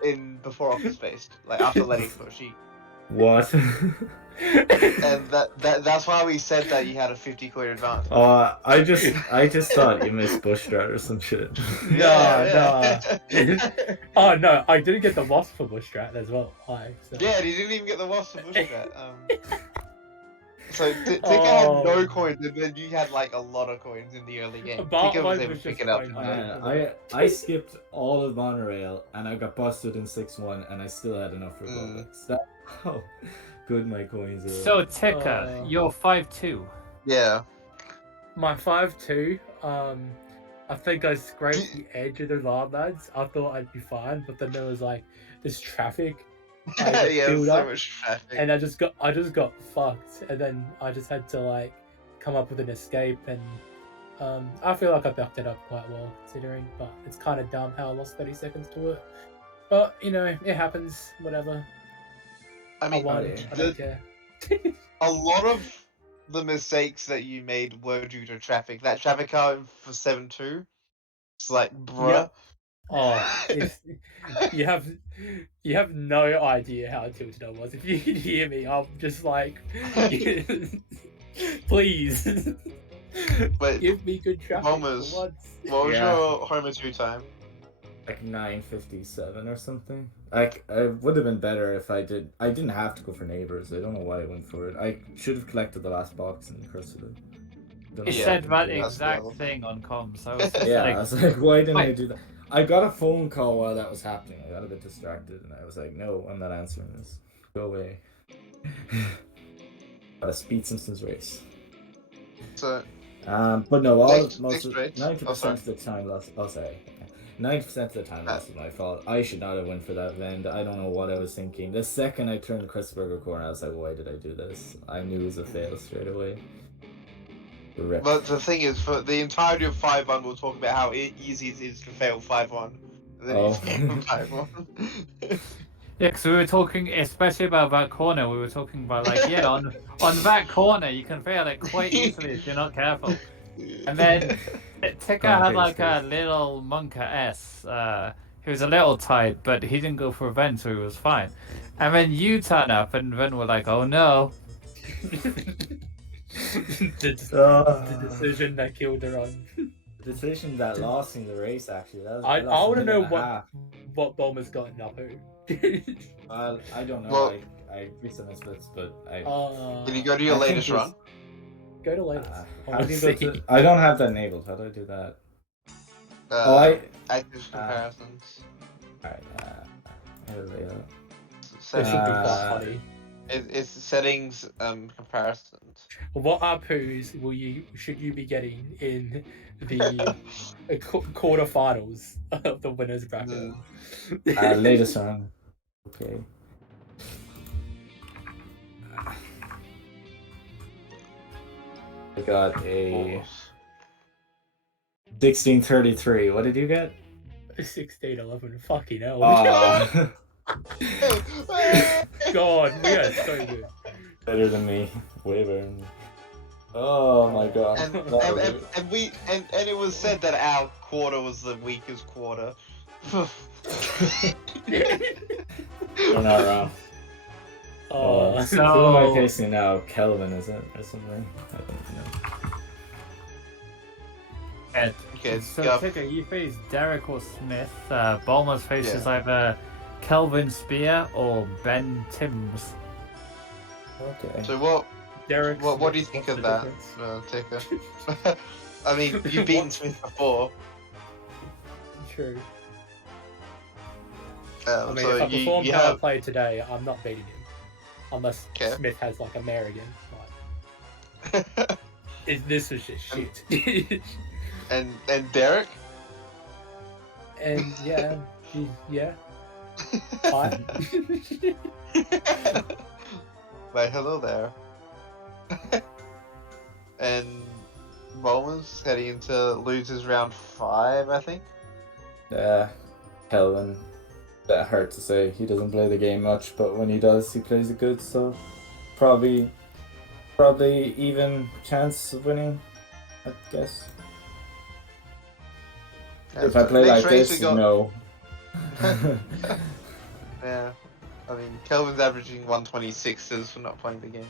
in before office based, like after letting push. What? And that's why we said that you had a 50 coin advantage. I just thought you missed bush strat or some shit. Yeah. Oh no, I didn't get the wasp for bush strat as well. So. Yeah, and he didn't even get the wasp for bush strat. So Tika had no coins, and then you had like a lot of coins in the early game. But Tika was mine able was to pick just it up. fine. I skipped all of monorail and I got busted in 6-1 and I still had enough for bullets. That's how good my coins are. So, Tika, you're 5-2. Yeah. My 5-2, I think I scraped the edge of the alarm lads. I thought I'd be fine, but then there was like this traffic. Yeah, build so up, much traffic. and I just got fucked, and then I just had to like come up with an escape, and I feel like I backed it up quite well considering, but it's kind of dumb how I lost 30 seconds to it. But you know, it happens. Whatever. I mean, won. I don't care. a lot of the mistakes that you made were due to traffic. That traffic cone for 7-2, it's like, bruh. Oh, you have no idea how tilted I was. If you can hear me, I'm just like, please, But give me good traffic Bombers, for once. what was Yeah. your Homer 2 time? Like 9:57 or something. Like, it would have been better if I didn't have to go for neighbors. I don't know why I went for it. I should have collected the last box and cursed it. Don't He know Yeah, said why I that didn't do exact well. thing on comms. I was just Yeah, like, I was like, why didn't I Wait. do that? I got a phone call while that was happening. I got a bit distracted and I was like, no, I'm not answering this. Go away. Got a Speed Simpsons race. So, But no, Next 90% race? Oh, sorry. of the time lost. Oh, sorry. 90% of the time lost was my fault. I should not have went for that vend. I don't know what I was thinking. The second I turned the Christburger corner, I was like, why did I do this? I knew it was a fail straight away. Rip. but the thing is, for the entirety of 5-1, we'll talk about how easy it is to fail 5-1. And then Oh. you fail 5-1. yeah, because we were talking, especially about that corner. We were talking about like, yeah, on that corner you can fail it quite easily if you're not careful. And then Ticker had like a little Monka S. He was a little tight, but he didn't go for a vent, so he was fine. And then you turn up, and then we're like, oh no. the decision that killed the run. Decision that lost in the race, actually. I lost want to a know minute and a half. what Bulmer's got in Napu. Well, I don't know. Well- I missed some splits, but I. Can you go to your I think latest run? Go to latest. How do you go to? I don't have that enabled. How do I do that? Active comparisons. Alright. How do I do that? This would be quite Uh, funny. It's settings comparisons. What APUs should you be getting in the quarterfinals of the winners bracket? Latest run. Okay. I got a 1633. What did you get? 1611. Fucking hell. Oh, God, we are so good. better than me. Way better than me. Oh my god. And it was said that our quarter was the weakest quarter. You're not wrong. Oh, Who am I facing now? Kelvin, is it? Or something? I don't know. And Okay, so yeah. Ticker, you face Derek or Smith. Bulmer's faces Yeah. either Kelvin Spear or Ben Timms. Okay. So what Derek. what do you Smith, think of what's that, the Ticker? I mean, you've beaten Smith before. True. Um, I mean, so if I you, perform you how I have played today, I'm not beating him. Unless Okay. Smith has like a mare again. This is just shit. and Derek. And yeah, yeah. Hi. Wait, hello there. And Bowman's heading into losers round 5, I think. Yeah, Kelvin. That hurt to say. He doesn't play the game much, but when he does, he plays it good. So probably even chance of winning, I guess. If I play Next like race this, we got- no. Yeah, I mean, Kelvin's averaging 126s for not playing the game.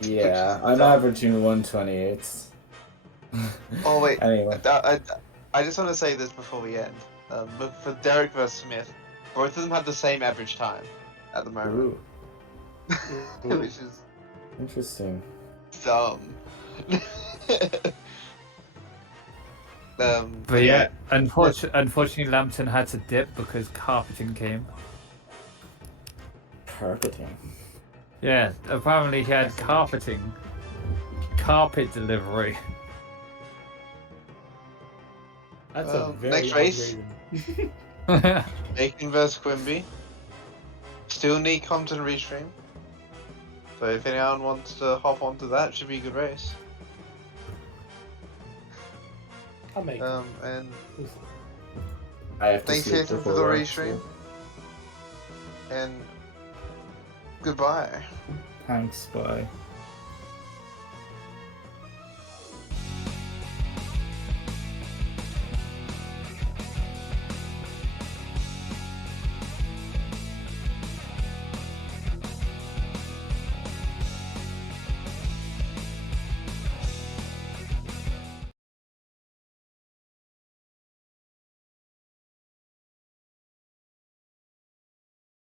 Yeah, Which is I'm dumb. averaging 128. Oh wait, Anyway. I just want to say this before we end. But for Derek versus Smith, both of them have the same average time at the moment, Ooh, which is interesting. dumb. But yeah, unfortunately, Lambton had to dip because carpeting came. Carpeting. Yeah, apparently he had carpet delivery. That's a very next odd race. reason. Bacon versus Quimby. Still need content restream. So if anyone wants to hop onto that, it should be a good race. I'll make it. And I have to thanks sleep Hilton for before the work, restream. so And goodbye. Thanks, bye.